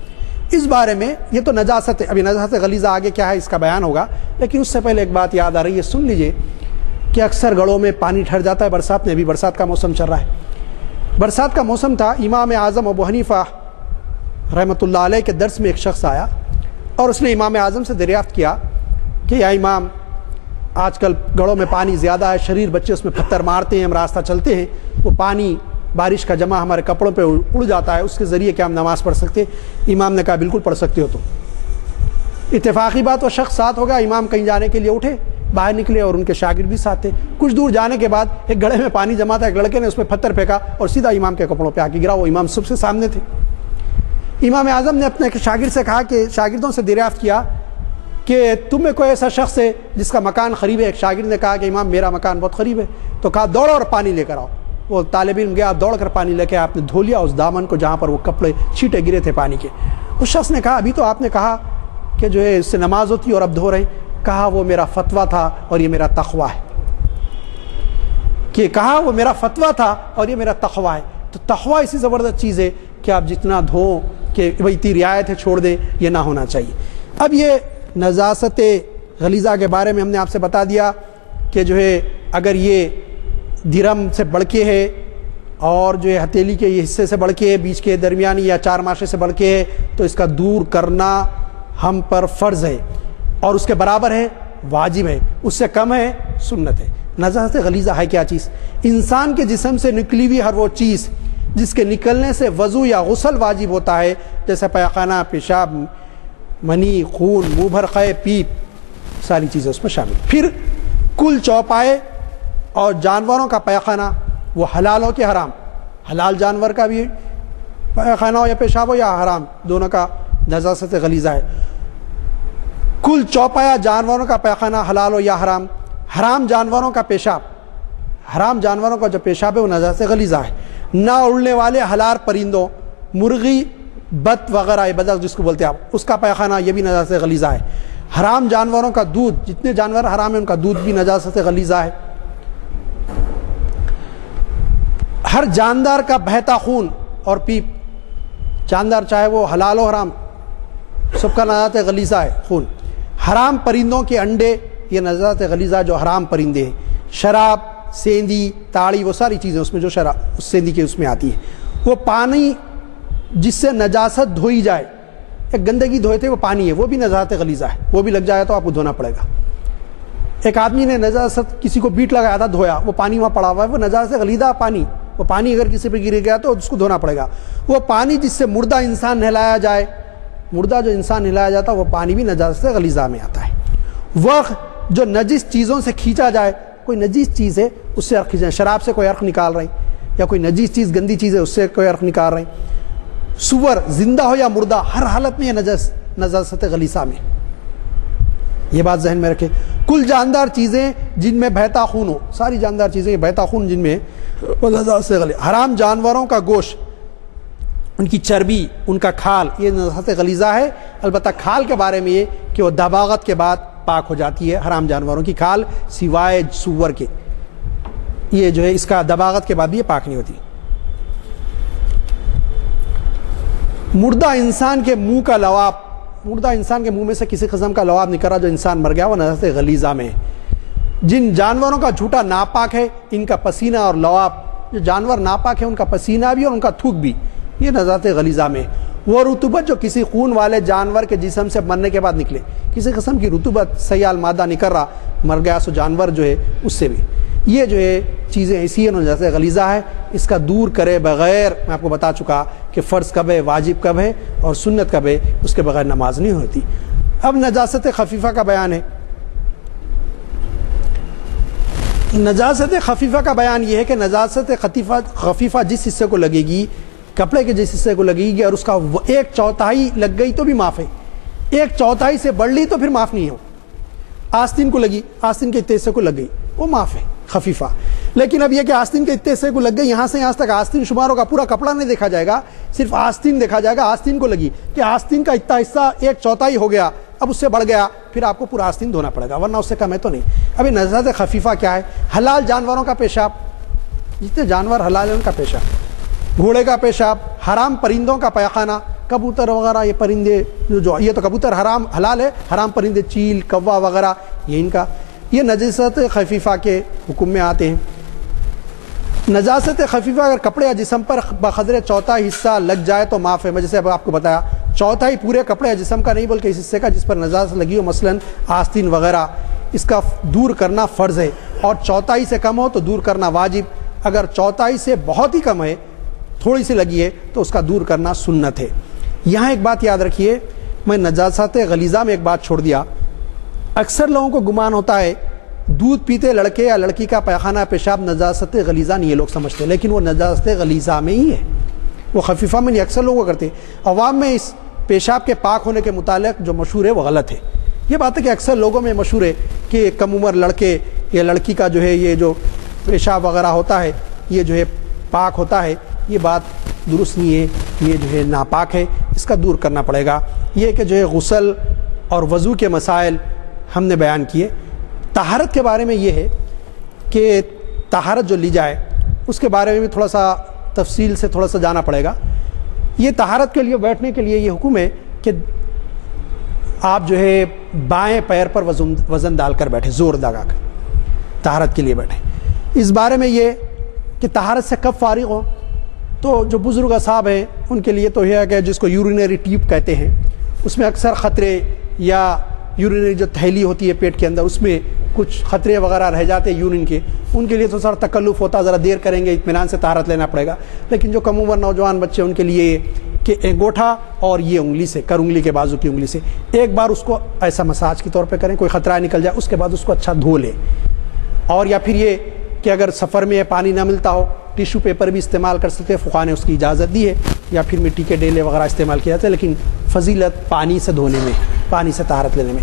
اس بارے میں یہ تو نجاست ہے، ابھی نجاست غلیظہ آگے کیا ہے اس کا بیان ہوگا، لیکن اس سے پہلے ایک بات یاد آ رہی ہے، سن لیجئے کہ اکثر گڑوں میں پانی ٹھہر جاتا ہے برسات میں، ابھی برسات کا موسم چل رہا ہے۔ برسات کا موسم تھا، امام اعظم ابو حنیفہ رحمۃ اللہ علیہ کے درس میں ایک شخص آیا اور اس نے امام اعظم سے دریافت کیا کہ یا امام آج کل گڑھوں میں پانی زیادہ ہے، شریر بچے اس میں پتھر مارتے ہیں، ہم راستہ چلتے ہیں، وہ پانی بارش کا جمع ہمارے کپڑوں پہ اڑ جاتا ہے، اس کے ذریعے کیا ہم نماز پڑھ سکتے ہیں؟ امام نے کہا بالکل پڑھ سکتے ہو. تو اتفاقی بات وہ شخص ساتھ ہو گیا، امام کہیں جانے کے لیے اٹھے، باہر نکلے اور ان کے شاگرد بھی ساتھ تھے. کچھ دور جانے کے بعد ایک گڑھے میں پانی جمع تھا، ایک لڑکے نے اس پہ پتھر پھینکا اور سیدھا امام کے کپڑوں پہ آ کے گرا. وہ امام سب سے سامنے تھے. امام اعظم نے اپنے شاگرد سے کہا کہ شاگردوں سے دریافت کیا کہ تم میں کوئی ایسا شخص ہے جس کا مکان قریب ہے؟ ایک شاگرد نے کہا کہ امام میرا مکان بہت قریب ہے. تو کہا دوڑو اور پانی لے کر آؤ. وہ طالب علم گیا، دوڑ کر پانی لے کے آپ نے دھو لیا اس دامن کو جہاں پر وہ کپڑے چھینٹے گرے تھے پانی کے. اس شخص نے کہا ابھی تو آپ نے کہا کہ جو ہے اس سے نماز ہوتی ہے اور اب دھو رہے ہیں. کہا وہ میرا فتویٰ تھا اور یہ میرا تقویٰ ہے. کہ کہا وہ میرا فتویٰ تھا اور یہ میرا تقویٰ ہے. تو تقویٰ ایسی زبردست چیز ہے کہ آپ جتنا دھو کہ بھائی اتنی رعایت ہے چھوڑ دیں، یہ نہ ہونا چاہیے. اب یہ نجاست غلیظہ کے بارے میں ہم نے آپ سے بتا دیا کہ جو ہے اگر یہ درم سے بڑھ کے ہے اور جو ہے ہتھیلی کے یہ حصے سے بڑھ کے ہے، بیچ کے درمیانی یا چار ماشے سے بڑھ کے ہے، تو اس کا دور کرنا ہم پر فرض ہے اور اس کے برابر ہے واجب ہے. اس سے کم ہے سنت ہے. نجاست غلیظہ ہے کیا چیز؟ انسان کے جسم سے نکلی ہوئی ہر وہ چیز جس کے نکلنے سے وضو یا غسل واجب ہوتا ہے، جیسے پیخانہ، پیشاب، منی، خون، منہ بھر قے، پیپ، ساری چیزیں اس میں شامل. پھر کل چوپائے اور جانوروں کا پیخانہ، وہ حلال ہو کہ حرام؟ حلال جانور کا بھی پیخانہ ہو یا پیشاب ہو یا حرام، دونوں کا نجاست غلیظہ ہے. کل چوپایا جانوروں کا پیخانہ حلال ہو یا حرام؟ حرام جانوروں کا پیشاب، حرام جانوروں کا جو پیشاب ہے وہ نجاست غلیظہ ہے. نہ اڑنے والے حلال پرندوں، مرغی، بط وغیرہ، بدق جس کو بولتے ہیں آپ، اس کا پیخانہ یہ بھی نجاست غلیظہ ہے. حرام جانوروں کا دودھ، جتنے جانور حرام ہیں ان کا دودھ بھی نجاست غلیظہ ہے. ہر جاندار کا بہتا خون اور پیپ، جاندار چاہے وہ حلال ہو حرام، سب کا نجاست غلیظہ ہے خون. حرام پرندوں کے انڈے، یہ نجاست غلیظہ جو حرام پرندے ہیں. شراب، سیندی، تاڑی، وہ ساری چیزیں اس میں جو شراب اس سیندی کے اس میں آتی ہے. وہ پانی جس سے نجاست دھوئی جائے، ایک گندگی دھوئے تھے وہ پانی ہے، وہ بھی نجاست غلیظہ ہے، وہ بھی لگ جائے تو آپ کو دھونا پڑے گا. ایک آدمی نے نجاست کسی کو بیٹ لگایا تھا، دھویا، وہ پانی وہاں پڑا ہوا ہے، وہ نجاست غلیظہ پانی. وہ پانی اگر کسی پہ گر گیا تو اس کو دھونا پڑے گا. وہ پانی جس سے مردہ انسان نہلایا جائے، مردہ جو انسان نہلایا جاتا ہے وہ پانی بھی نجاست غلیظہ میں آتا ہے. وقت جو نجس چیزوں سے کھینچا جائے، کوئی نجیس چیز ہے اس سے عرق کھینچا، شراب سے کوئی عرق نکال رہے ہیں یا کوئی نجیس چیز گندی چیز ہے اس سے کوئی عرق نکال رہے ہیں. سور زندہ ہو یا مردہ، ہر حالت میں یہ نجاست غلیظہ میں. یہ بات ذہن میں رکھیں. کل جاندار چیزیں جن میں بہتا خون ہو، ساری جاندار چیزیں بہتا خون جن میں وہ نجاست غلیظہ. حرام جانوروں کا گوشت، ان کی چربی، ان کا کھال، یہ نجاست غلیظہ ہے. البتہ کھال کے بارے میں یہ کہ وہ دباغت کے بعد پاک ہو جاتی ہے. حرام جانوروں کی کھال سوائے سور کے، یہ جو ہے اس کا دباغت کے بعد بھی یہ پاک نہیں ہوتی. مردہ انسان کے منہ کا لعاب، مردہ انسان کے منہ میں سے کسی قسم کا لعاب نکل رہا جو انسان مر گیا، وہ نجاست غلیظہ میں. جن جانوروں کا جھوٹا ناپاک ہے، ان کا پسینہ اور لعاب، جو جانور ناپاک ہے ان کا پسینہ بھی اور ان کا تھوک بھی، یہ نجاست غلیظہ میں. وہ رطوبت جو کسی خون والے جانور کے جسم سے مرنے کے بعد نکلے، کسی قسم کی رطوبت، سیال مادہ نکل رہا، مر گیا سو جانور جو ہے اس سے بھی، یہ جو ہے چیزیں ایسی ہیں نجاست غلیظہ ہے. اس کا دور کرے بغیر، میں آپ کو بتا چکا کہ فرض کب ہے، واجب کب ہے اور سنت کب ہے، اس کے بغیر نماز نہیں ہوتی. اب نجاست خفیفہ کا بیان ہے. نجاست خفیفہ کا بیان یہ ہے کہ نجاست خفیفہ جس حصے کو لگے گی، کپڑے کے جس حصے کو لگے گی، اور اس کا 1/4 لگ گئی تو بھی معاف ہے، 1/4 سے بڑھ لی تو پھر معاف نہیں ہو. آستین کو لگی، آستین کے اتنے حصے کو لگ گئی، وہ معاف ہے خفیفہ. لیکن اب یہ کہ آستین کے اتنے حصے کو لگ گئی، یہاں سے یہاں تک آستین شمار ہوگا، پورا کپڑا نہیں دیکھا جائے گا، صرف آستین دیکھا جائے گا. آستین کو لگی کہ آستین کا اتنا حصہ 1/4 ہو گیا، اب اس سے بڑھ گیا، پھر آپ کو پورا آستین دھونا پڑے گا، ورنہ اس سے کم ہے تو نہیں. ابھی نجاست خفیفہ کیا ہے؟ حلال جانوروں کا پیشاب، جتنے جانور حلال ہیں ان کا پیشاب، گھوڑے کا پیشاب، حرام پرندوں کا پیخانہ، کبوتر وغیرہ، یہ پرندے جو یہ تو کبوتر حرام حلال ہے، حرام پرندے چیل، کوا وغیرہ، یہ ان کا، یہ نجاست خفیفہ کے حکم میں آتے ہیں. نجاست خفیفہ اگر کپڑے یا جسم پر بقدر 1/4 حصہ لگ جائے تو معاف ہے. میں جیسے اب آپ کو بتایا، 1/4 پورے کپڑے یا جسم کا نہیں بلکہ اس حصے کا جس پر نجاست لگی ہو، مثلا آستین وغیرہ، اس کا دور کرنا فرض ہے، اور چوتھائی سے کم ہو تو دور کرنا واجب، اگر چوتھائی سے بہت ہی کم ہے، تھوڑی سی لگی ہے، تو اس کا دور کرنا سنت ہے۔ یہاں ایک بات یاد رکھیے، میں نجاست غلیظہ میں ایک بات چھوڑ دیا۔ اکثر لوگوں کو گمان ہوتا ہے دودھ پیتے لڑکے یا لڑکی کا پیخانہ پیشاب نجاست غلیظہ نہیں، یہ لوگ سمجھتے ہیں، لیکن وہ نجاست غلیظہ میں ہی ہے، وہ خفیفہ میں نہیں، اکثر لوگوں کو کرتے۔ عوام میں اس پیشاب کے پاک ہونے کے متعلق جو مشہور ہے وہ غلط ہے۔ یہ بات ہے کہ اکثر لوگوں میں مشہور ہے کہ کم عمر لڑکے یا لڑکی کا جو ہے یہ جو پیشاب وغیرہ ہوتا ہے یہ جو ہے پاک ہوتا ہے، یہ بات درست نہیں ہے، یہ جو ہے ناپاک ہے، اس کا دور کرنا پڑے گا۔ یہ کہ جو ہے غسل اور وضو کے مسائل ہم نے بیان کیے۔ طہارت کے بارے میں یہ ہے کہ طہارت جو لی جائے اس کے بارے میں بھی تھوڑا سا تفصیل سے تھوڑا سا جانا پڑے گا۔ یہ طہارت کے لیے بیٹھنے کے لیے یہ حکم ہے کہ آپ جو ہے بائیں پیر پر وزن ڈال کر بیٹھیں، زور لگا کر طہارت کے لیے بیٹھیں۔ اس بارے میں یہ کہ طہارت سے کب فارغ ہو، تو جو بزرگ اصحاب ہیں ان کے لیے تو یہ ہے کہ جس کو یورینری ٹیوب کہتے ہیں، اس میں اکثر خطرے یا یورینری جو تھیلی ہوتی ہے پیٹ کے اندر اس میں کچھ خطرے وغیرہ رہ جاتے ہیں یورین کے، ان کے لیے تو سارا تکلف ہوتا، ذرا دیر کریں گے، اطمینان سے طہارت لینا پڑے گا۔ لیکن جو کم عمر نوجوان بچے ان کے لیے کہ انگوٹھا اور یہ انگلی سے، کر انگلی کے بازو کی انگلی سے ایک بار اس کو ایسا مساج کے طور پہ کریں، کوئی خطرہ نکل جائے، اس کے بعد اس کو اچھا دھو لیں۔ اور یا پھر یہ کہ اگر سفر میں پانی نہ ملتا ہو ٹیشو پیپر بھی استعمال کر سکتے ہیں، فقہاء نے اس کی اجازت دی ہے، یا پھر مٹی کے ڈیلے وغیرہ استعمال کیا جاتا ہے، لیکن فضیلت پانی سے دھونے میں، پانی سے طہارت لینے میں۔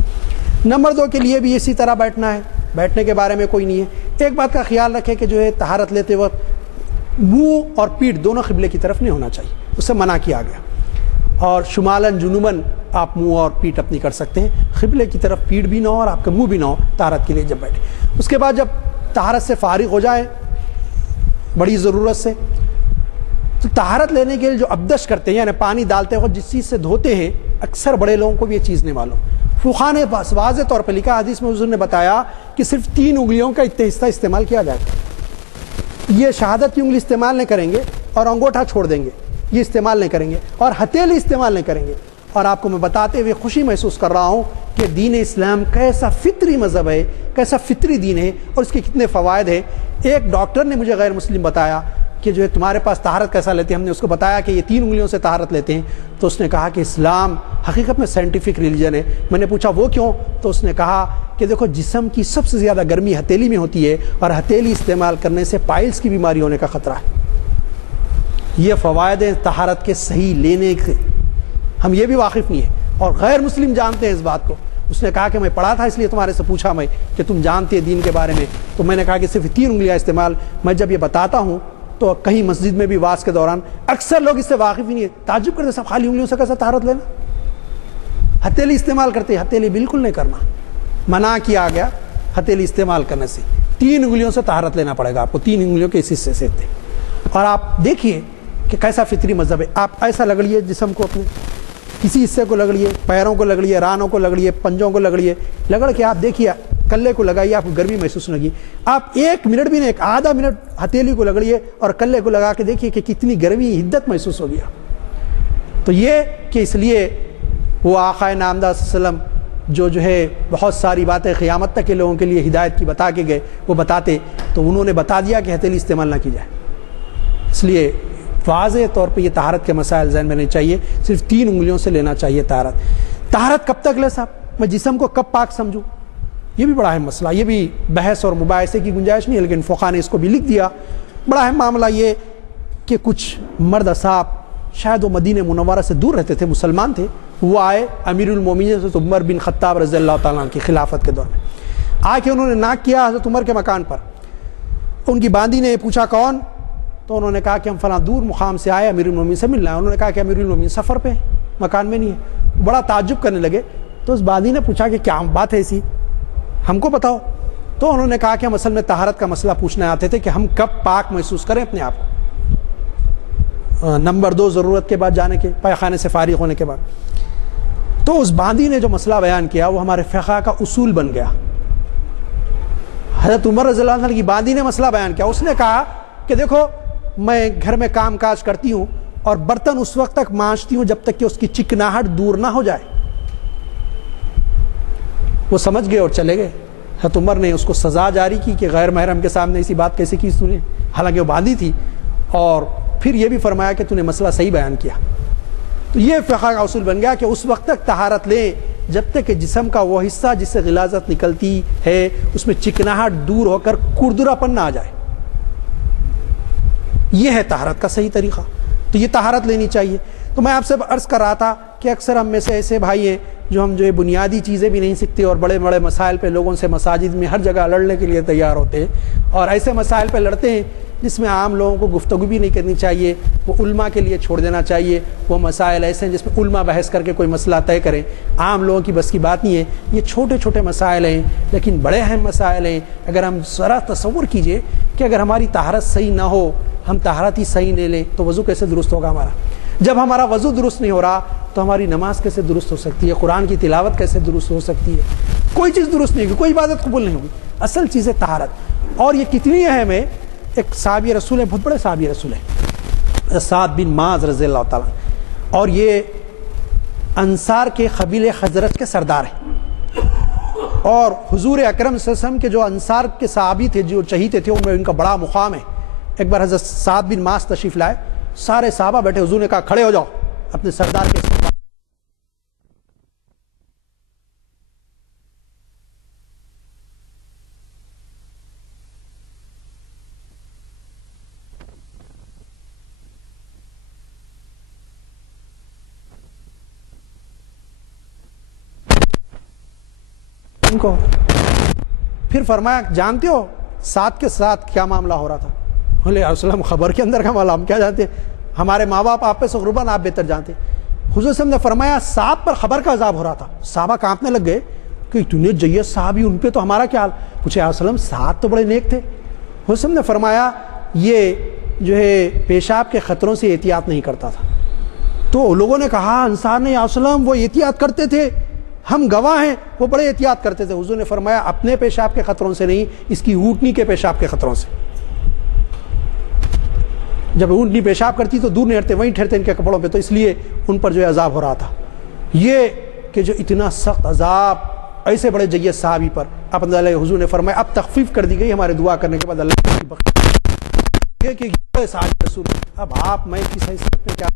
نمبر 2 کے لیے بھی اسی طرح بیٹھنا ہے، بیٹھنے کے بارے میں کوئی نہیں ہے۔ ایک بات کا خیال رکھیں کہ جو ہے طہارت لیتے وقت منہ اور پیٹھ دونوں قبلے کی طرف نہیں ہونا چاہیے، اس سے منع کیا گیا۔ اور شمالاً جنوباً آپ منہ اور پیٹھ اپنی کر سکتے ہیں، قبلے کی طرف پیٹھ بھی نہ ہو اور آپ کا منہ بھی نہ ہو طہارت کے لیے جب بیٹھے۔ اس کے بعد جب طہارت سے فارغ ہو جائے بڑی ضرورت سے، تو طہارت لینے کے لیے جو ابدش کرتے ہیں، یعنی پانی ڈالتے وقت جس چیز سے دھوتے ہیں، اکثر بڑے لوگوں کو بھی یہ چیز نہیں معلوم۔ فقہاء نے واضح طور پہ لکھا، حدیث میں حضور نے بتایا کہ صرف 3 انگلیوں کا حصہ استعمال کیا جائے گا۔ یہ شہادت کی انگلی استعمال نہیں کریں گے اور انگوٹھا چھوڑ دیں گے، یہ استعمال نہیں کریں گے، اور ہتھیلی استعمال نہیں کریں گے۔ اور آپ کو میں بتاتے ہوئے خوشی محسوس کر رہا ہوں کہ دین اسلام کیسا فطری مذہب ہے، کیسا فطری دین ہے، اور اس کے کتنے فوائد ہیں۔ ایک ڈاکٹر نے مجھے غیر مسلم بتایا کہ جو ہے تمہارے پاس طہارت کیسا لیتے ہیں، ہم نے اس کو بتایا کہ یہ 3 انگلیوں سے طہارت لیتے ہیں، تو اس نے کہا کہ اسلام حقیقت میں سائنٹیفک ریلیجن ہے۔ میں نے پوچھا وہ کیوں، تو اس نے کہا کہ دیکھو جسم کی سب سے زیادہ گرمی ہتھیلی میں ہوتی ہے، اور ہتھیلی استعمال کرنے سے پائلس کی بیماری ہونے کا خطرہ ہے۔ یہ فوائد ہیں طہارت کے صحیح لینے کے، ہم یہ بھی واقف نہیں ہیں، اور غیر مسلم جانتے ہیں اس بات کو۔ اس نے کہا کہ میں پڑھا تھا اس لیے تمہارے سے پوچھا میں کہ تم جانتے دین کے بارے میں، تو میں نے کہا کہ صرف 3 انگلیاں استعمال۔ میں جب یہ بتاتا ہوں تو کہیں مسجد میں بھی واعظ کے دوران اکثر لوگ اس سے واقف ہی نہیں ہے، تعجب کرتے سب خالی انگلیوں سے کیسا طہارت لینا، ہتھیلی استعمال کرتے، ہتھیلی بالکل نہیں کرنا، منع کیا گیا ہتھیلی استعمال کرنے سے۔ 3 انگلیوں سے طہارت لینا پڑے گا آپ کو، 3 انگلیوں کے اس حصے سے۔ اور آپ دیکھیے کہ کیسا فطری مذہب ہے۔ آپ ایسا رگڑیے جسم کو، اپنے کسی حصے کو رگڑیے، پیروں کو رگڑیے، رانوں کو رگڑیے، پنجوں کو رگڑیے، رگڑ کے آپ دیکھیے کلے کو لگائیے، آپ کو گرمی محسوس ہوگی۔ آپ 1 منٹ بھی نہیں، 1/2 منٹ ہتھیلی کو رگڑیے اور کلے کو لگا کے دیکھیے کہ کتنی گرمی حدت محسوس ہوگی۔ تو یہ کہ اس لیے وہ آقا نامدار صلی اللہ علیہ وسلم جو ہے بہت ساری باتیں قیامت تک کے لوگوں کے لیے ہدایت کی بتا کے گئے، وہ بتاتے تو انہوں نے بتا دیا کہ ہتھیلی استعمال نہ کی جائے۔ اس لیے واضح طور پہ یہ طہارت کے مسائل ذہن میں نہیں چاہیے، صرف 3 انگلیوں سے لینا چاہیے طہارت۔ طہارت کب تک لے صاحب، میں جسم کو کب پاک سمجھوں، یہ بھی بڑا اہم مسئلہ، یہ بھی بحث اور مباحثے کی گنجائش نہیں ہے، لیکن فقہاء نے اس کو بھی لکھ دیا۔ بڑا اہم معاملہ یہ کہ کچھ مرد اصحاب شاید وہ مدینہ منورہ سے دور رہتے تھے، مسلمان تھے، وہ آئے امیر المومنین حضرت عمر بن خطاب رضی اللہ تعالیٰ عنہ کی خلافت کے دور میں، آ کے انہوں نے ناک کیا حضرت عمر کے مکان پر۔ ان کی باندی نے پوچھا کون، تو انہوں نے کہا کہ ہم فلاں دور مقام سے آئے، امیر المومنین سے ملنا ہے۔ انہوں نے کہا کہ امیر المومنین سفر پہ مکان میں نہیں ہے۔ بڑا تعجب کرنے لگے، تو اس باندی نے پوچھا کہ کیا بات ہے ایسی، ہم کو بتاؤ۔ تو انہوں نے کہا کہ ہم اصل میں طہارت کا مسئلہ پوچھنے آتے تھے کہ ہم کب پاک محسوس کریں اپنے آپ کو، نمبر 2 ضرورت کے بعد جانے کے، پائخانے سے فارغ ہونے کے بعد۔ تو اس باندی نے جو مسئلہ بیان کیا وہ ہمارے فقہ کا اصول بن گیا۔ حضرت عمر رضی اللہ عنہ کی باندی نے مسئلہ بیان کیا، اس نے کہا کہ دیکھو میں گھر میں کام کاج کرتی ہوں اور برتن اس وقت تک مانجتی ہوں جب تک کہ اس کی چکناہٹ دور نہ ہو جائے۔ وہ سمجھ گئے اور چلے گئے۔ حضرت عمر نے اس کو سزا جاری کی کہ غیر محرم کے سامنے ایسی بات کیسے کی تو نے، حالانکہ وہ باندھی تھی، اور پھر یہ بھی فرمایا کہ تو نے مسئلہ صحیح بیان کیا۔ تو یہ فقہ کا اصول بن گیا کہ اس وقت تک طہارت لیں جب تک کہ جسم کا وہ حصہ جس سے غلاظت نکلتی ہے اس میں چکناہٹ دور ہو کر کردرا پن نہ آ جائے۔ یہ ہے طہارت کا صحیح طریقہ، تو یہ طہارت لینی چاہیے۔ تو میں آپ سے عرض کر رہا تھا کہ اکثر ہم میں سے ایسے بھائی ہیں جو ہم جو بنیادی چیزیں بھی نہیں سیکھتے اور بڑے بڑے مسائل پہ لوگوں سے مساجد میں ہر جگہ لڑنے کے لیے تیار ہوتے ہیں، اور ایسے مسائل پہ لڑتے ہیں جس میں عام لوگوں کو گفتگو بھی نہیں کرنی چاہیے، وہ علماء کے لیے چھوڑ دینا چاہیے۔ وہ مسائل ایسے ہیں جس میں علماء بحث کر کے کوئی مسئلہ طے کریں، عام لوگوں کی بس کی بات نہیں ہے۔ یہ چھوٹے چھوٹے مسائل ہیں لیکن بڑے اہم مسائل ہیں۔ اگر ہم ذرا تصور کیجئے کہ اگر ہماری طہارت صحیح نہ ہو، ہم طہارت ہی صحیح لے لیں تو وضو کیسے درست ہوگا ہمارا؟ جب ہمارا وضو درست نہیں ہو رہا تو ہماری نماز کیسے درست ہو سکتی ہے؟ قرآن کی تلاوت کیسے درست ہو سکتی ہے؟ کوئی چیز درست نہیں ہوگی، کوئی عبادت قبول نہیں ہوگی۔ اصل چیز ہے طہارت، اور یہ کتنی اہم ہے۔ ایک صحابی رسول ہے، بہت بڑے صحابی رسول ہے، سعد بن معاذ رضی اللہ تعالیٰ، اور یہ انصار کے قبیلے خزرج کے سردار ہیں، اور حضور اکرم صلی اللہ علیہ وسلم کے جو انصار کے صحابی تھے جو چہیتے تھے ان میں ان کا بڑا مقام ہے۔ ایک بار حضرت سعد بن معاذ تشریف لائے، سارے صحابہ بیٹھے، حضور نے کہا کھڑے ہو جاؤ اپنے سردار کے ساتھ۔ ان کو پھر فرمایا جانتے ہو سعد کے ساتھ کیا معاملہ ہو رہا تھا؟ علیہ السلام خبر کے اندر کا معاملہ ہم کیا جانتے ہیں، ہمارے ماں باپ آپ پہ سغرباً آپ بہتر جانتے۔ حضور صلی اللہ علیہ وسلم نے فرمایا سعد پر خبر کا عذاب ہو رہا تھا، صحابہ کانپنے لگ گئے کہ اتنے جیت صحابی ان پہ تو ہمارا کیا حال؟ پوچھے علیہ السلام سعد تو بڑے نیک تھے۔ حضور صلی اللہ علیہ وسلم نے فرمایا یہ جو ہے پیشاب کے خطروں سے احتیاط نہیں کرتا تھا۔ تو لوگوں نے کہا انصار نے، یا وسلم وہ احتیاط کرتے تھے، ہم گواہ ہیں، وہ بڑے احتیاط کرتے تھے۔ حضور نے فرمایا اپنے پیشاب کے خطروں سے نہیں، اس کی اونٹنی کے پیشاب کے خطروں سے۔ جب اونٹنی پیشاب کرتی تو دور نہیں ہٹتے، وہیں ٹھہرتے ان کے کپڑوں پہ، تو اس لیے ان پر جو ہے عذاب ہو رہا تھا۔ یہ کہ جو اتنا سخت عذاب ایسے بڑے جیت صحابی پر اب اللہ حضور نے فرمایا اب تخفیف کر دی گئی ہمارے دعا کرنے کے بعد اللہ کی بخشش کہ صحابی رسول اب آپ میں کس حیثیت میں کیا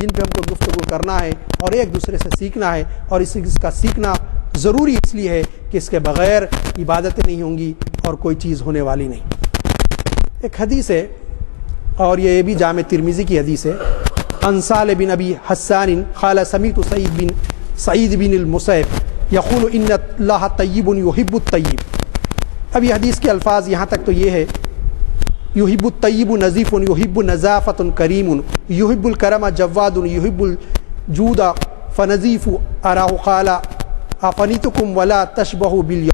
جن پہ ہم کو گفتگو کرنا ہے اور ایک دوسرے سے سیکھنا ہے، اور اس کا سیکھنا ضروری اس لیے ہے کہ اس کے بغیر عبادتیں نہیں ہوں گی اور کوئی چیز ہونے والی نہیں۔ ایک حدیث ہے اور یہ بھی جامع ترمذی کی حدیث ہے، عن سہل بن ابی حسان قال سمعت سعید بن المسیب یقول ان اللہ طیب یحب الطیب۔ اب یہ حدیث کے الفاظ یہاں تک تو یہ ہے یحب الطیب نظیف یحب نظافۃ کریم یحب الکرم جواد یحب الجود فنظیف اراہ قال افنیتکم ولا تشبہوا بالیوم۔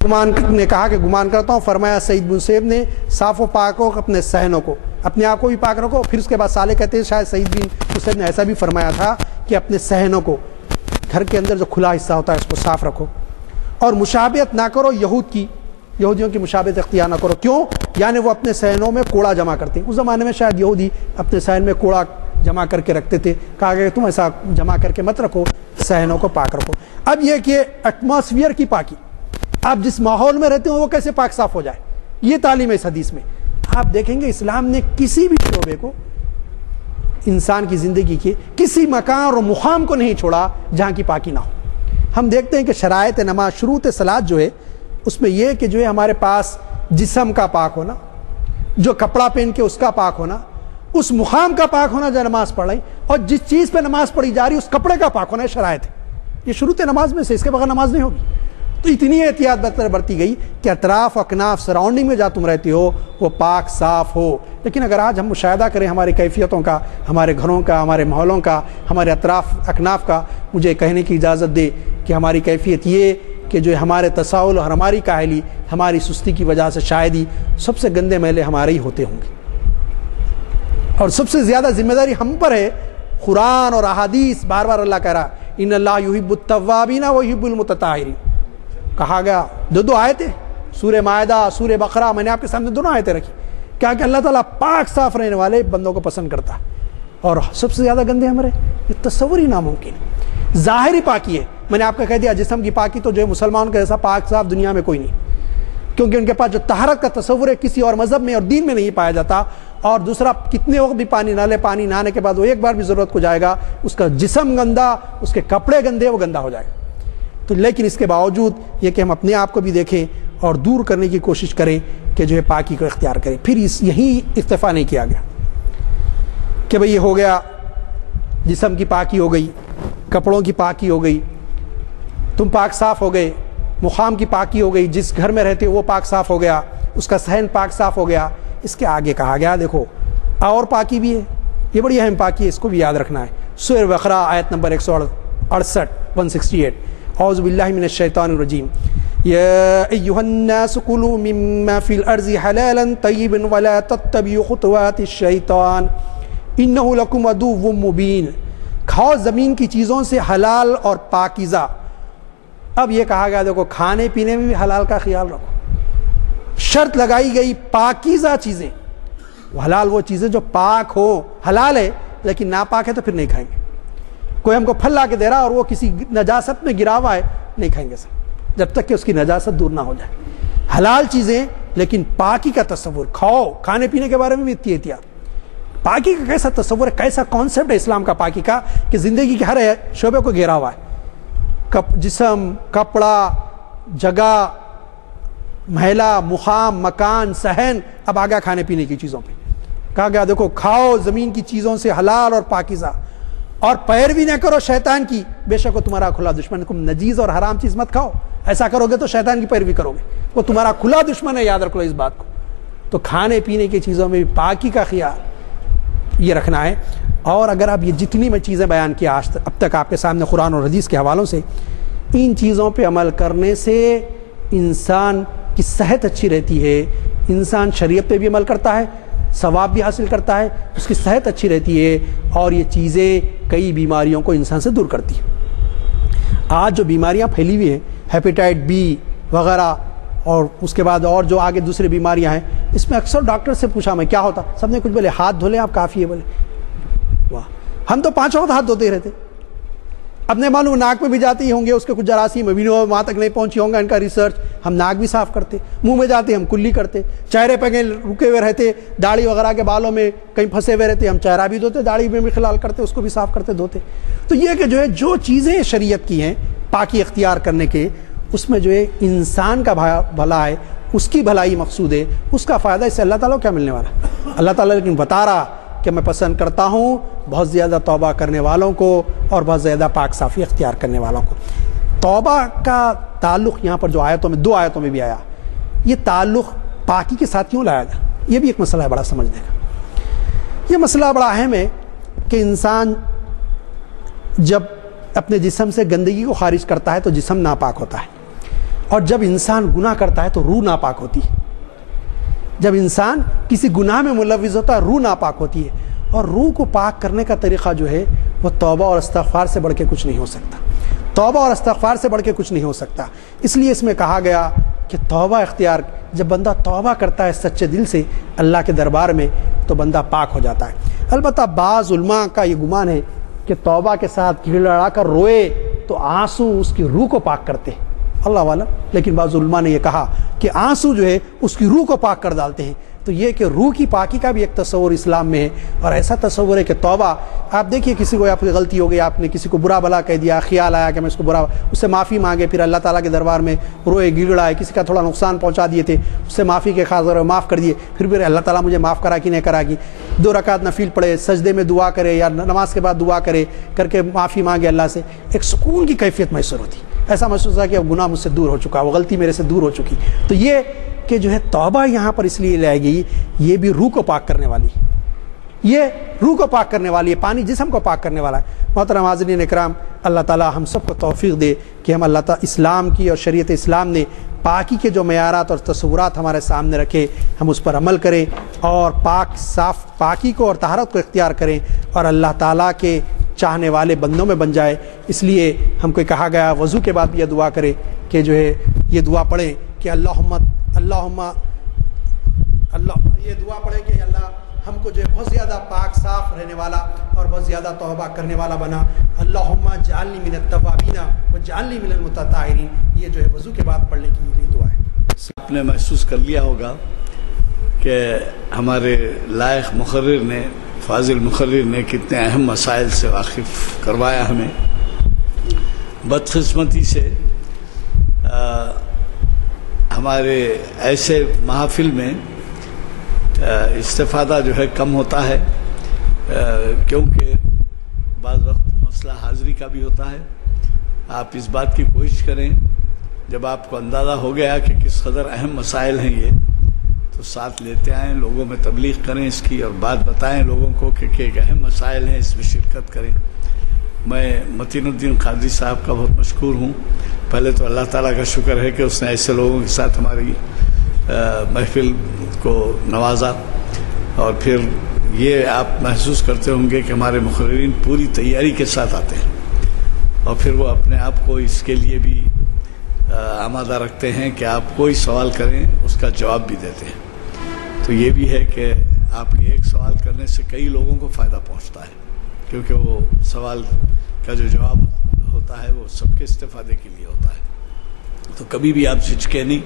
گمان نے کہا کہ گمان کرتا ہوں، فرمایا سعید بن مسیب نے صاف و پاک ہو اپنے صحنوں کو، اپنے آپ کو بھی پاک رکھو۔ پھر اس کے بعد صالح کہتے ہیں شاید سعید بن مسیب نے ایسا بھی فرمایا تھا کہ اپنے صحنوں کو، گھر کے اندر جو کھلا حصہ ہوتا ہے اس کو صاف رکھو، اور مشابہت نہ کرو یہودیوں کی مشابہت اختیار نہ کرو۔ کیوں؟ یعنی وہ اپنے صحنوں میں کوڑا جمع کرتے ہیں۔ اس زمانے میں شاید یہودی اپنے صحن میں کوڑا جمع کر کے رکھتے تھے، کہا کہ تم ایسا جمع کر کے مت رکھو، صحنوں کو پاک رکھو۔ اب یہ کہ ایٹماسفیئر کی پاکی، آپ جس ماحول میں رہتے ہو وہ کیسے پاک صاف ہو جائے، یہ تعلیم ہے اس حدیث میں۔ آپ دیکھیں گے اسلام نے کسی بھی شعبے کو، انسان کی زندگی کے کسی مکان اور مقام کو نہیں چھوڑا جہاں کی پاکی نہ ہو۔ ہم دیکھتے ہیں کہ شرائط نماز، شروط صلاۃ جو ہے اس میں یہ کہ جو ہے ہمارے پاس جسم کا پاک ہونا، جو کپڑا پہن کے اس کا پاک ہونا، اس مقام کا پاک ہونا جو نماز پڑھ رہی، اور جس چیز پہ نماز پڑھی جا رہی اس کپڑے کا پاک ہونا، شرائط ہے۔ یہ شروط نماز میں سے، اس کے بغیر نماز نہیں ہوگی۔ تو اتنی احتیاط برتی گئی کہ اطراف اکناف سراؤنڈنگ میں جہاں تم رہتے ہو وہ پاک صاف ہو۔ لیکن اگر آج ہم مشاہدہ کریں ہماری کیفیتوں کا، ہمارے گھروں کا، ہمارے ماحولوں کا، ہمارے اطراف اکناف کا، مجھے کہنے کی اجازت دے کہ ہماری کیفیت یہ کہ جو ہمارے تساہل اور ہماری کاہلی، ہماری سستی کی وجہ سے شاید ہی سب سے گندے میلے ہمارے ہی ہوتے ہوں گے، اور سب سے زیادہ ذمہ داری ہم پر ہے۔ قرآن اور احادیث بار بار اللہ کہہ رہا ان اللہ یحب التوابین ویحب المتطہرین، کہا گیا دو آیتیں سورہ مائدہ، سورہ بقرہ، میں نے آپ کے سامنے دونوں آیتیں رکھی، کیا کہ اللہ تعالیٰ پاک صاف رہنے والے بندوں کو پسند کرتا ہے، اور سب سے زیادہ گندے ہمارے، یہ تصور ہی ناممکن ہے۔ ظاہری پاکی ہے، میں نے آپ کو کہہ دیا جسم کی پاکی تو جو ہے مسلمانوں کے جیسا پاک صاف دنیا میں کوئی نہیں، کیونکہ ان کے پاس جو طہارت کا تصور ہے کسی اور مذہب میں اور دین میں نہیں پایا جاتا۔ اور دوسرا، کتنے وقت بھی پانی نہ لے، پانی نہانے کے بعد وہ ایک بار بھی ضرورت کو جائے گا، اس کا جسم گندا، اس کے کپڑے گندے، وہ گندا ہو جائے گا۔ تو لیکن اس کے باوجود یہ کہ ہم اپنے آپ کو بھی دیکھیں اور دور کرنے کی کوشش کریں کہ جو ہے پاکی کو اختیار کریں۔ پھر یہی اکتفا نہیں کیا گیا کہ بھئی یہ ہو گیا، جسم کی پاکی ہو گئی، کپڑوں کی پاکی ہو گئی، تم پاک صاف ہو گئے، مقام کی پاکی ہو گئی، جس گھر میں رہتے وہ پاک صاف ہو گیا، اس کا صحن پاک صاف ہو گیا۔ اس کے آگے کہا گیا دیکھو اور پاکی بھی ہے، یہ بڑی اہم پاکی ہے، اس کو بھی یاد رکھنا ہے۔ سورہ بقرہ آیت نمبر 168 اعوذ باللہ من الشیطان الرجیم، یا ایھا الناس کلوا مما فی الارض حلالا طیبا ولا تتبعوا خطوات الشیطان انہ لکم عدو مبین، کھاؤ زمین کی چیزوں سے حلال اور پاکیزہ۔ اب یہ کہا گیا دیکھو کھانے پینے میں بھی حلال کا خیال رکھو، شرط لگائی گئی پاکیزہ چیزیں، حلال وہ چیزیں جو پاک ہو، حلال ہے لیکن ناپاک ہے تو پھر نہیں کھائیں گے۔ کوئی ہم کو پھل لا کے دے رہا اور وہ کسی نجاست میں گرا ہوا ہے، نہیں کھائیں گے سر جب تک کہ اس کی نجاست دور نہ ہو جائے۔ حلال چیزیں لیکن پاکی کا تصور، کھاؤ، کھانے پینے کے بارے میں بھی اتنی احتیاط۔ پاکی کا کیسا تصور ہے، کیسا کانسیپٹ ہے اسلام کا پاکی کا کہ زندگی کے ہر شعبے کو گھیرا ہوا ہے، جسم، کپڑا، جگہ، محلہ، مقام، مکان، صحن، اب آگیا کھانے پینے کی چیزوں پہ کہا گیا دیکھو کھاؤ زمین کی چیزوں سے حلال اور پاکیزہ، اور پیروی نہ کرو شیطان کی، بے شک وہ تمہارا کھلا دشمن ہے۔ تم نجیز اور حرام چیز مت کھاؤ، ایسا کرو گے تو شیطان کی پیروی کرو گے، وہ تمہارا کھلا دشمن ہے، یاد رکھ لو اس بات کو۔ تو کھانے پینے کی چیزوں میں بھی پاکی کا خیال یہ رکھنا ہے۔ اور اگر آپ یہ جتنی میں چیزیں بیان کی آج اب تک آپ کے سامنے قرآن اور حدیث کے حوالوں سے، ان چیزوں پہ عمل کرنے سے انسان کی صحت اچھی رہتی ہے، انسان شریعت پہ بھی عمل کرتا ہے، ثواب بھی حاصل کرتا ہے، اس کی صحت اچھی رہتی ہے، اور یہ چیزیں کئی بیماریوں کو انسان سے دور کرتی ہیں۔ آج جو بیماریاں پھیلی ہوئی ہیں، ہیپیٹائٹ بی وغیرہ، اور اس کے بعد اور جو آگے دوسری بیماریاں ہیں، اس میں اکثر ڈاکٹر سے پوچھا میں کیا ہوتا، سب نے کچھ بولے ہاتھ دھو لیں آپ کافی ہے، بولے واہ، ہم تو 5 وقت ہاتھ دھوتے رہتے۔ اب نہیں معلوم ناک میں بھی جاتے ہی ہوں گے، اس کے کچھ جراثیم وہاں تک نہیں پہنچی ہوں گا ان کا ریسرچ، ہم ناک بھی صاف کرتے، منہ میں جاتے ہم کلی کرتے، چہرے پہ کہیں رکے ہوئے رہتے، داڑھی وغیرہ کے بالوں میں کہیں پھنسے ہوئے رہتے، ہم چہرہ بھی دھوتے، داڑھی میں بھی خلال کرتے، اس کو بھی صاف کرتے دھوتے۔ تو یہ کہ جو ہے جو چیزیں شریعت کی ہیں پاکی اختیار کرنے کے، اس میں جو ہے انسان کا بھلا ہے، اس کی بھلائی مقصود ہے، اس کا فائدہ اس سے اللہ تعالیٰ کو کیا ملنے والا ہے؟ اللہ تعالیٰ لیکن بتا رہا کہ میں پسند کرتا ہوں بہت زیادہ توبہ کرنے والوں کو اور بہت زیادہ پاک صافی اختیار کرنے والوں کو۔ توبہ کا تعلق یہاں پر جو آیتوں میں 2 آیتوں میں بھی آیا، یہ تعلق پاکی کے ساتھ کیوں لایا گیا؟ یہ بھی ایک مسئلہ ہے بڑا سمجھنے کا۔ یہ مسئلہ بڑا اہم ہے کہ انسان جب اپنے جسم سے گندگی کو خارج کرتا ہے تو جسم ناپاک ہوتا ہے، اور جب انسان گناہ کرتا ہے تو روح ناپاک ہوتی ہے۔ جب انسان کسی گناہ میں ملوث ہوتا ہے روح ناپاک ہوتی ہے، اور روح کو پاک کرنے کا طریقہ جو ہے وہ توبہ اور استغفار سے بڑھ کے کچھ نہیں ہو سکتا، توبہ اور استغفار سے بڑھ کے کچھ نہیں ہو سکتا۔ اس لیے اس میں کہا گیا کہ توبہ اختیار، جب بندہ توبہ کرتا ہے سچے دل سے اللہ کے دربار میں تو بندہ پاک ہو جاتا ہے۔ البتہ بعض علماء کا یہ گمان ہے کہ توبہ کے ساتھ گڑ لڑا کر روئے تو آنسو اس کی روح کو پاک کرتے ہیں، اللہ والا، لیکن بعض علماء نے یہ کہا کہ آنسو جو ہے اس کی روح کو پاک کر ڈالتے ہیں۔ تو یہ کہ روح کی پاکی کا بھی ایک تصور اسلام میں ہے، اور ایسا تصور ہے کہ توبہ، آپ دیکھیے کسی کو آپ کی غلطی ہو گئی، آپ نے کسی کو برا بھلا کہہ دیا، خیال آیا کہ میں اس کو برا، اس سے معافی مانگے، پھر اللہ تعالیٰ کے دربار میں روئے گڑگڑائے، کسی کا تھوڑا نقصان پہنچا دیے تھے، اس سے معافی کے خاطر معاف کر دیے، پھر اللہ تعالیٰ مجھے معاف کرا کہ نہیں کرا کہ 2 رکعت نفل پڑھے، سجدے میں دعا کرے یا نماز کے بعد دعا کرے، کر کے معافی مانگے اللہ سے، ایک سکون کی کیفیت محسوس ہوتی، ایسا محسوس ہے کہ اب گناہ مجھ سے دور ہو چکا، وہ غلطی میرے سے دور ہو چکی۔ تو یہ کہ جو ہے توبہ یہاں پر اس لیے لائی گئی، یہ بھی روح کو پاک کرنے والی، یہ روح کو پاک کرنے والی ہے، پانی جسم کو پاک کرنے والا ہے۔ محترم حاضرین اکرام، اللہ تعالی ہم سب کو توفیق دے کہ ہم اللہ تعالی اسلام کی اور شریعت اسلام نے پاکی کے جو معیارات اور تصورات ہمارے سامنے رکھے ہم اس پر عمل کریں اور پاک صاف پاکی کو اور طہارت کو اختیار کریں اور اللہ تعالیٰ کے چاہنے والے بندوں میں بن جائے۔ اس لیے ہم کو کہا گیا وضو کے بعد بھی یہ دعا کرے کہ جو ہے یہ دعا پڑھیں کہ اللہم یہ دعا پڑھے کہ اللہ ہم کو جو ہے بہت زیادہ پاک صاف رہنے والا اور بہت زیادہ توبہ کرنے والا بنا۔ اللہم اجعلنی من التوابین واجعلنی من المتطہرین، یہ جو ہے وضو کے بعد پڑھنے کی یہ دعا ہے۔ آپ نے محسوس کر لیا ہوگا کہ ہمارے لائق مقرر نے، فاضل مقرر نے کتنے اہم مسائل سے واقف کروایا ہمیں۔ بدقسمتی سے ہمارے ایسے محافل میں استفادہ جو ہے کم ہوتا ہے، کیونکہ بعض وقت مسئلہ حاضری کا بھی ہوتا ہے۔ آپ اس بات کی کوشش کریں، جب آپ کو اندازہ ہو گیا کہ کس قدر اہم مسائل ہیں یہ، تو ساتھ لیتے آئیں، لوگوں میں تبلیغ کریں اس کی، اور بات بتائیں لوگوں کو کہ ایک اہم مسائل ہیں، اس میں شرکت کریں۔ میں متین الدین قادری صاحب کا بہت مشکور ہوں۔ پہلے تو اللہ تعالیٰ کا شکر ہے کہ اس نے ایسے لوگوں کے ساتھ ہماری محفل کو نوازا، اور پھر یہ آپ محسوس کرتے ہوں گے کہ ہمارے مقررین پوری تیاری کے ساتھ آتے ہیں، اور پھر وہ اپنے آپ کو اس کے لیے بھی آمادہ رکھتے ہیں کہ آپ کوئی سوال کریں اس کا جواب بھی دیتے ہیں۔ تو یہ بھی ہے کہ آپ کے ایک سوال کرنے سے کئی لوگوں کو فائدہ پہنچتا ہے، کیونکہ وہ سوال کا جو جواب ہوتا ہے وہ سب کے استفادے کے لیے ہوتا ہے۔ تو کبھی بھی آپ جھجکیں نہیں،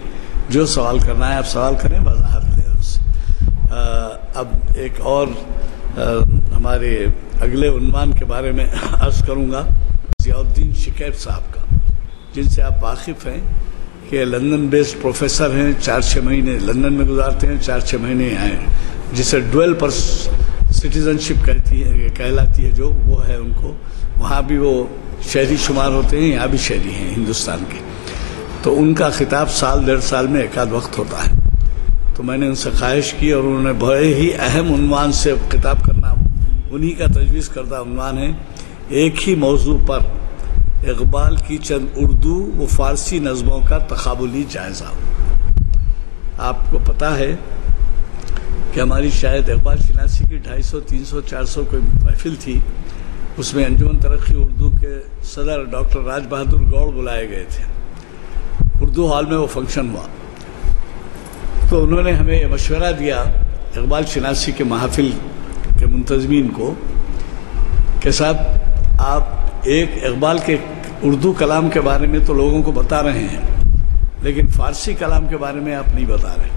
جو سوال کرنا ہے آپ سوال کریں، وضاحت لیں اس سے۔ اب ایک اور ہمارے اگلے عنوان کے بارے میں عرض کروں گا، ضیاء الدین شکیب صاحب کا، جن سے آپ واقف ہیں کہ لندن بیسڈ پروفیسر ہیں، 4-6 مہینے لندن میں گزارتے ہیں، 4-6 مہینے یہاں ہیں، جسے ڈویل پر سٹیزن شپ کہلاتی ہے، جو وہ ہے ان کو، وہاں بھی وہ شہری شمار ہوتے ہیں، یہاں بھی شہری ہیں ہندوستان کے۔ تو ان کا خطاب 1-1.5 سال میں ایک آدھ وقت ہوتا ہے۔ تو میں نے ان سے خواہش کی، اور انہوں نے بڑے ہی اہم عنوان سے خطاب کرنا، انہی کا تجویز کردہ عنوان ہے، ایک ہی موضوع پر اقبال کی چند اردو و فارسی نظموں کا تقابلی جائزہ۔ آپ کو پتہ ہے کہ ہماری شاید اقبال شناسی کی 250, 300, 400 کوئی محفل تھی، اس میں انجمن ترقی اردو کے صدر ڈاکٹر راج بہادر گوڑ بلائے گئے تھے۔ اردو ہال میں وہ فنکشن ہوا، تو انہوں نے ہمیں یہ مشورہ دیا اقبال شناسی کے محافل کے منتظمین کو کہ صاحب آپ ایک اقبال کے اردو کلام کے بارے میں تو لوگوں کو بتا رہے ہیں، لیکن فارسی کلام کے بارے میں آپ نہیں بتا رہے،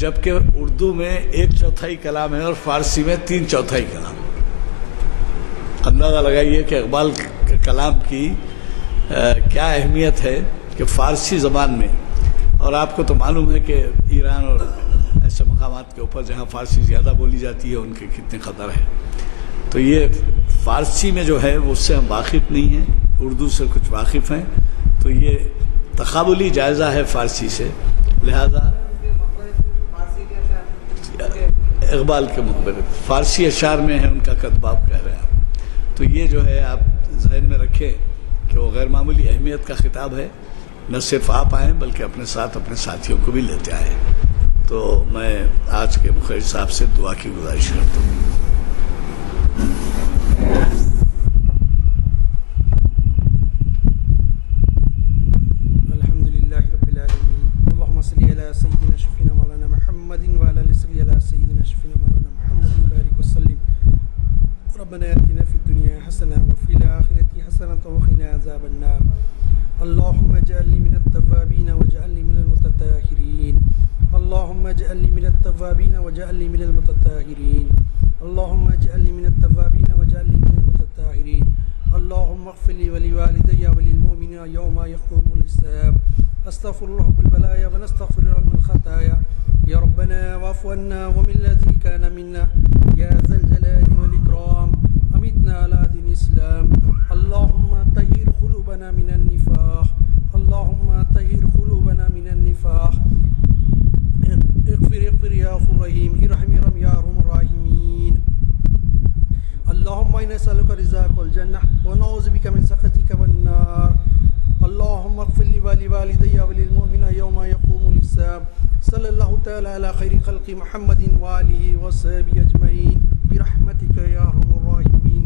جبکہ اردو میں 1/4 کلام ہے اور فارسی میں 3/4 کلام۔ اندازہ لگائیے کہ اقبال کے کلام کی کیا اہمیت ہے کہ فارسی زبان میں، اور آپ کو تو معلوم ہے کہ ایران اور ایسے مقامات کے اوپر جہاں فارسی زیادہ بولی جاتی ہے ان کے کتنے خطر ہے۔ تو یہ فارسی میں جو ہے وہ اس سے ہم واقف نہیں ہیں، اردو سے کچھ واقف ہیں، تو یہ تقابلی جائزہ ہے فارسی سے، لہذا اقبال کے مقبرے فارسی اشعار میں ہے ان کا کتباب کہہ رہے ہیں۔ تو یہ جو ہے آپ ذہن میں رکھیں کہ وہ غیر معمولی اہمیت کا خطاب ہے، نہ صرف آپ آئیں بلکہ اپنے ساتھ اپنے ساتھیوں کو بھی لیتے آئیں۔ تو میں آج کے مخرج صاحب سے دعا کی گزارش کرتا ہوں۔ الحمدللہ رب العالمین، اللہم صلی علی سیدنا شفینا مولانا محمد وعلی آلہ صلی علی سیدنا شفینا مولانا محمد بارک وسلم۔ ربنا آتنا فی الدنیا حسنہ وفی الآخرۃ حسنۃ وقنا عذاب النار۔ اللہم اجعلنی من التوابین واجعلنی من المتطہرین، اللہم اجعلنی من التوابین واجعلنی من المتطہرین، اللہم اجعلنی من التوابین واجعلنی من المتطہرین، اللہم اغفر لی ولوالدی وللمؤمنین یوم یقوم الحساب۔ استغفر اللہ بالبلایا ونستغفر عنہ الخطایا، یا ربنا واعف عنا ومن الذی کان منا، یا ذا الجلال والاکرام، امیتنا علی دین اسلام۔ اللہم طہر قلوبنا من النفاق، اللہم طہر قلوبنا من النفاق، اغفر یا غفور رحیم، ارحم یا ارحم الراحمین۔ بك من سخطك والنار. اللهم اغفر لي ولوالدي وللمؤمنين يوم يقوم الحساب. صلی اللہ تعالی علی خیر خلق محمد وآلہ وصحبہ اجمعین برحمتک یا ارحم الراحمین.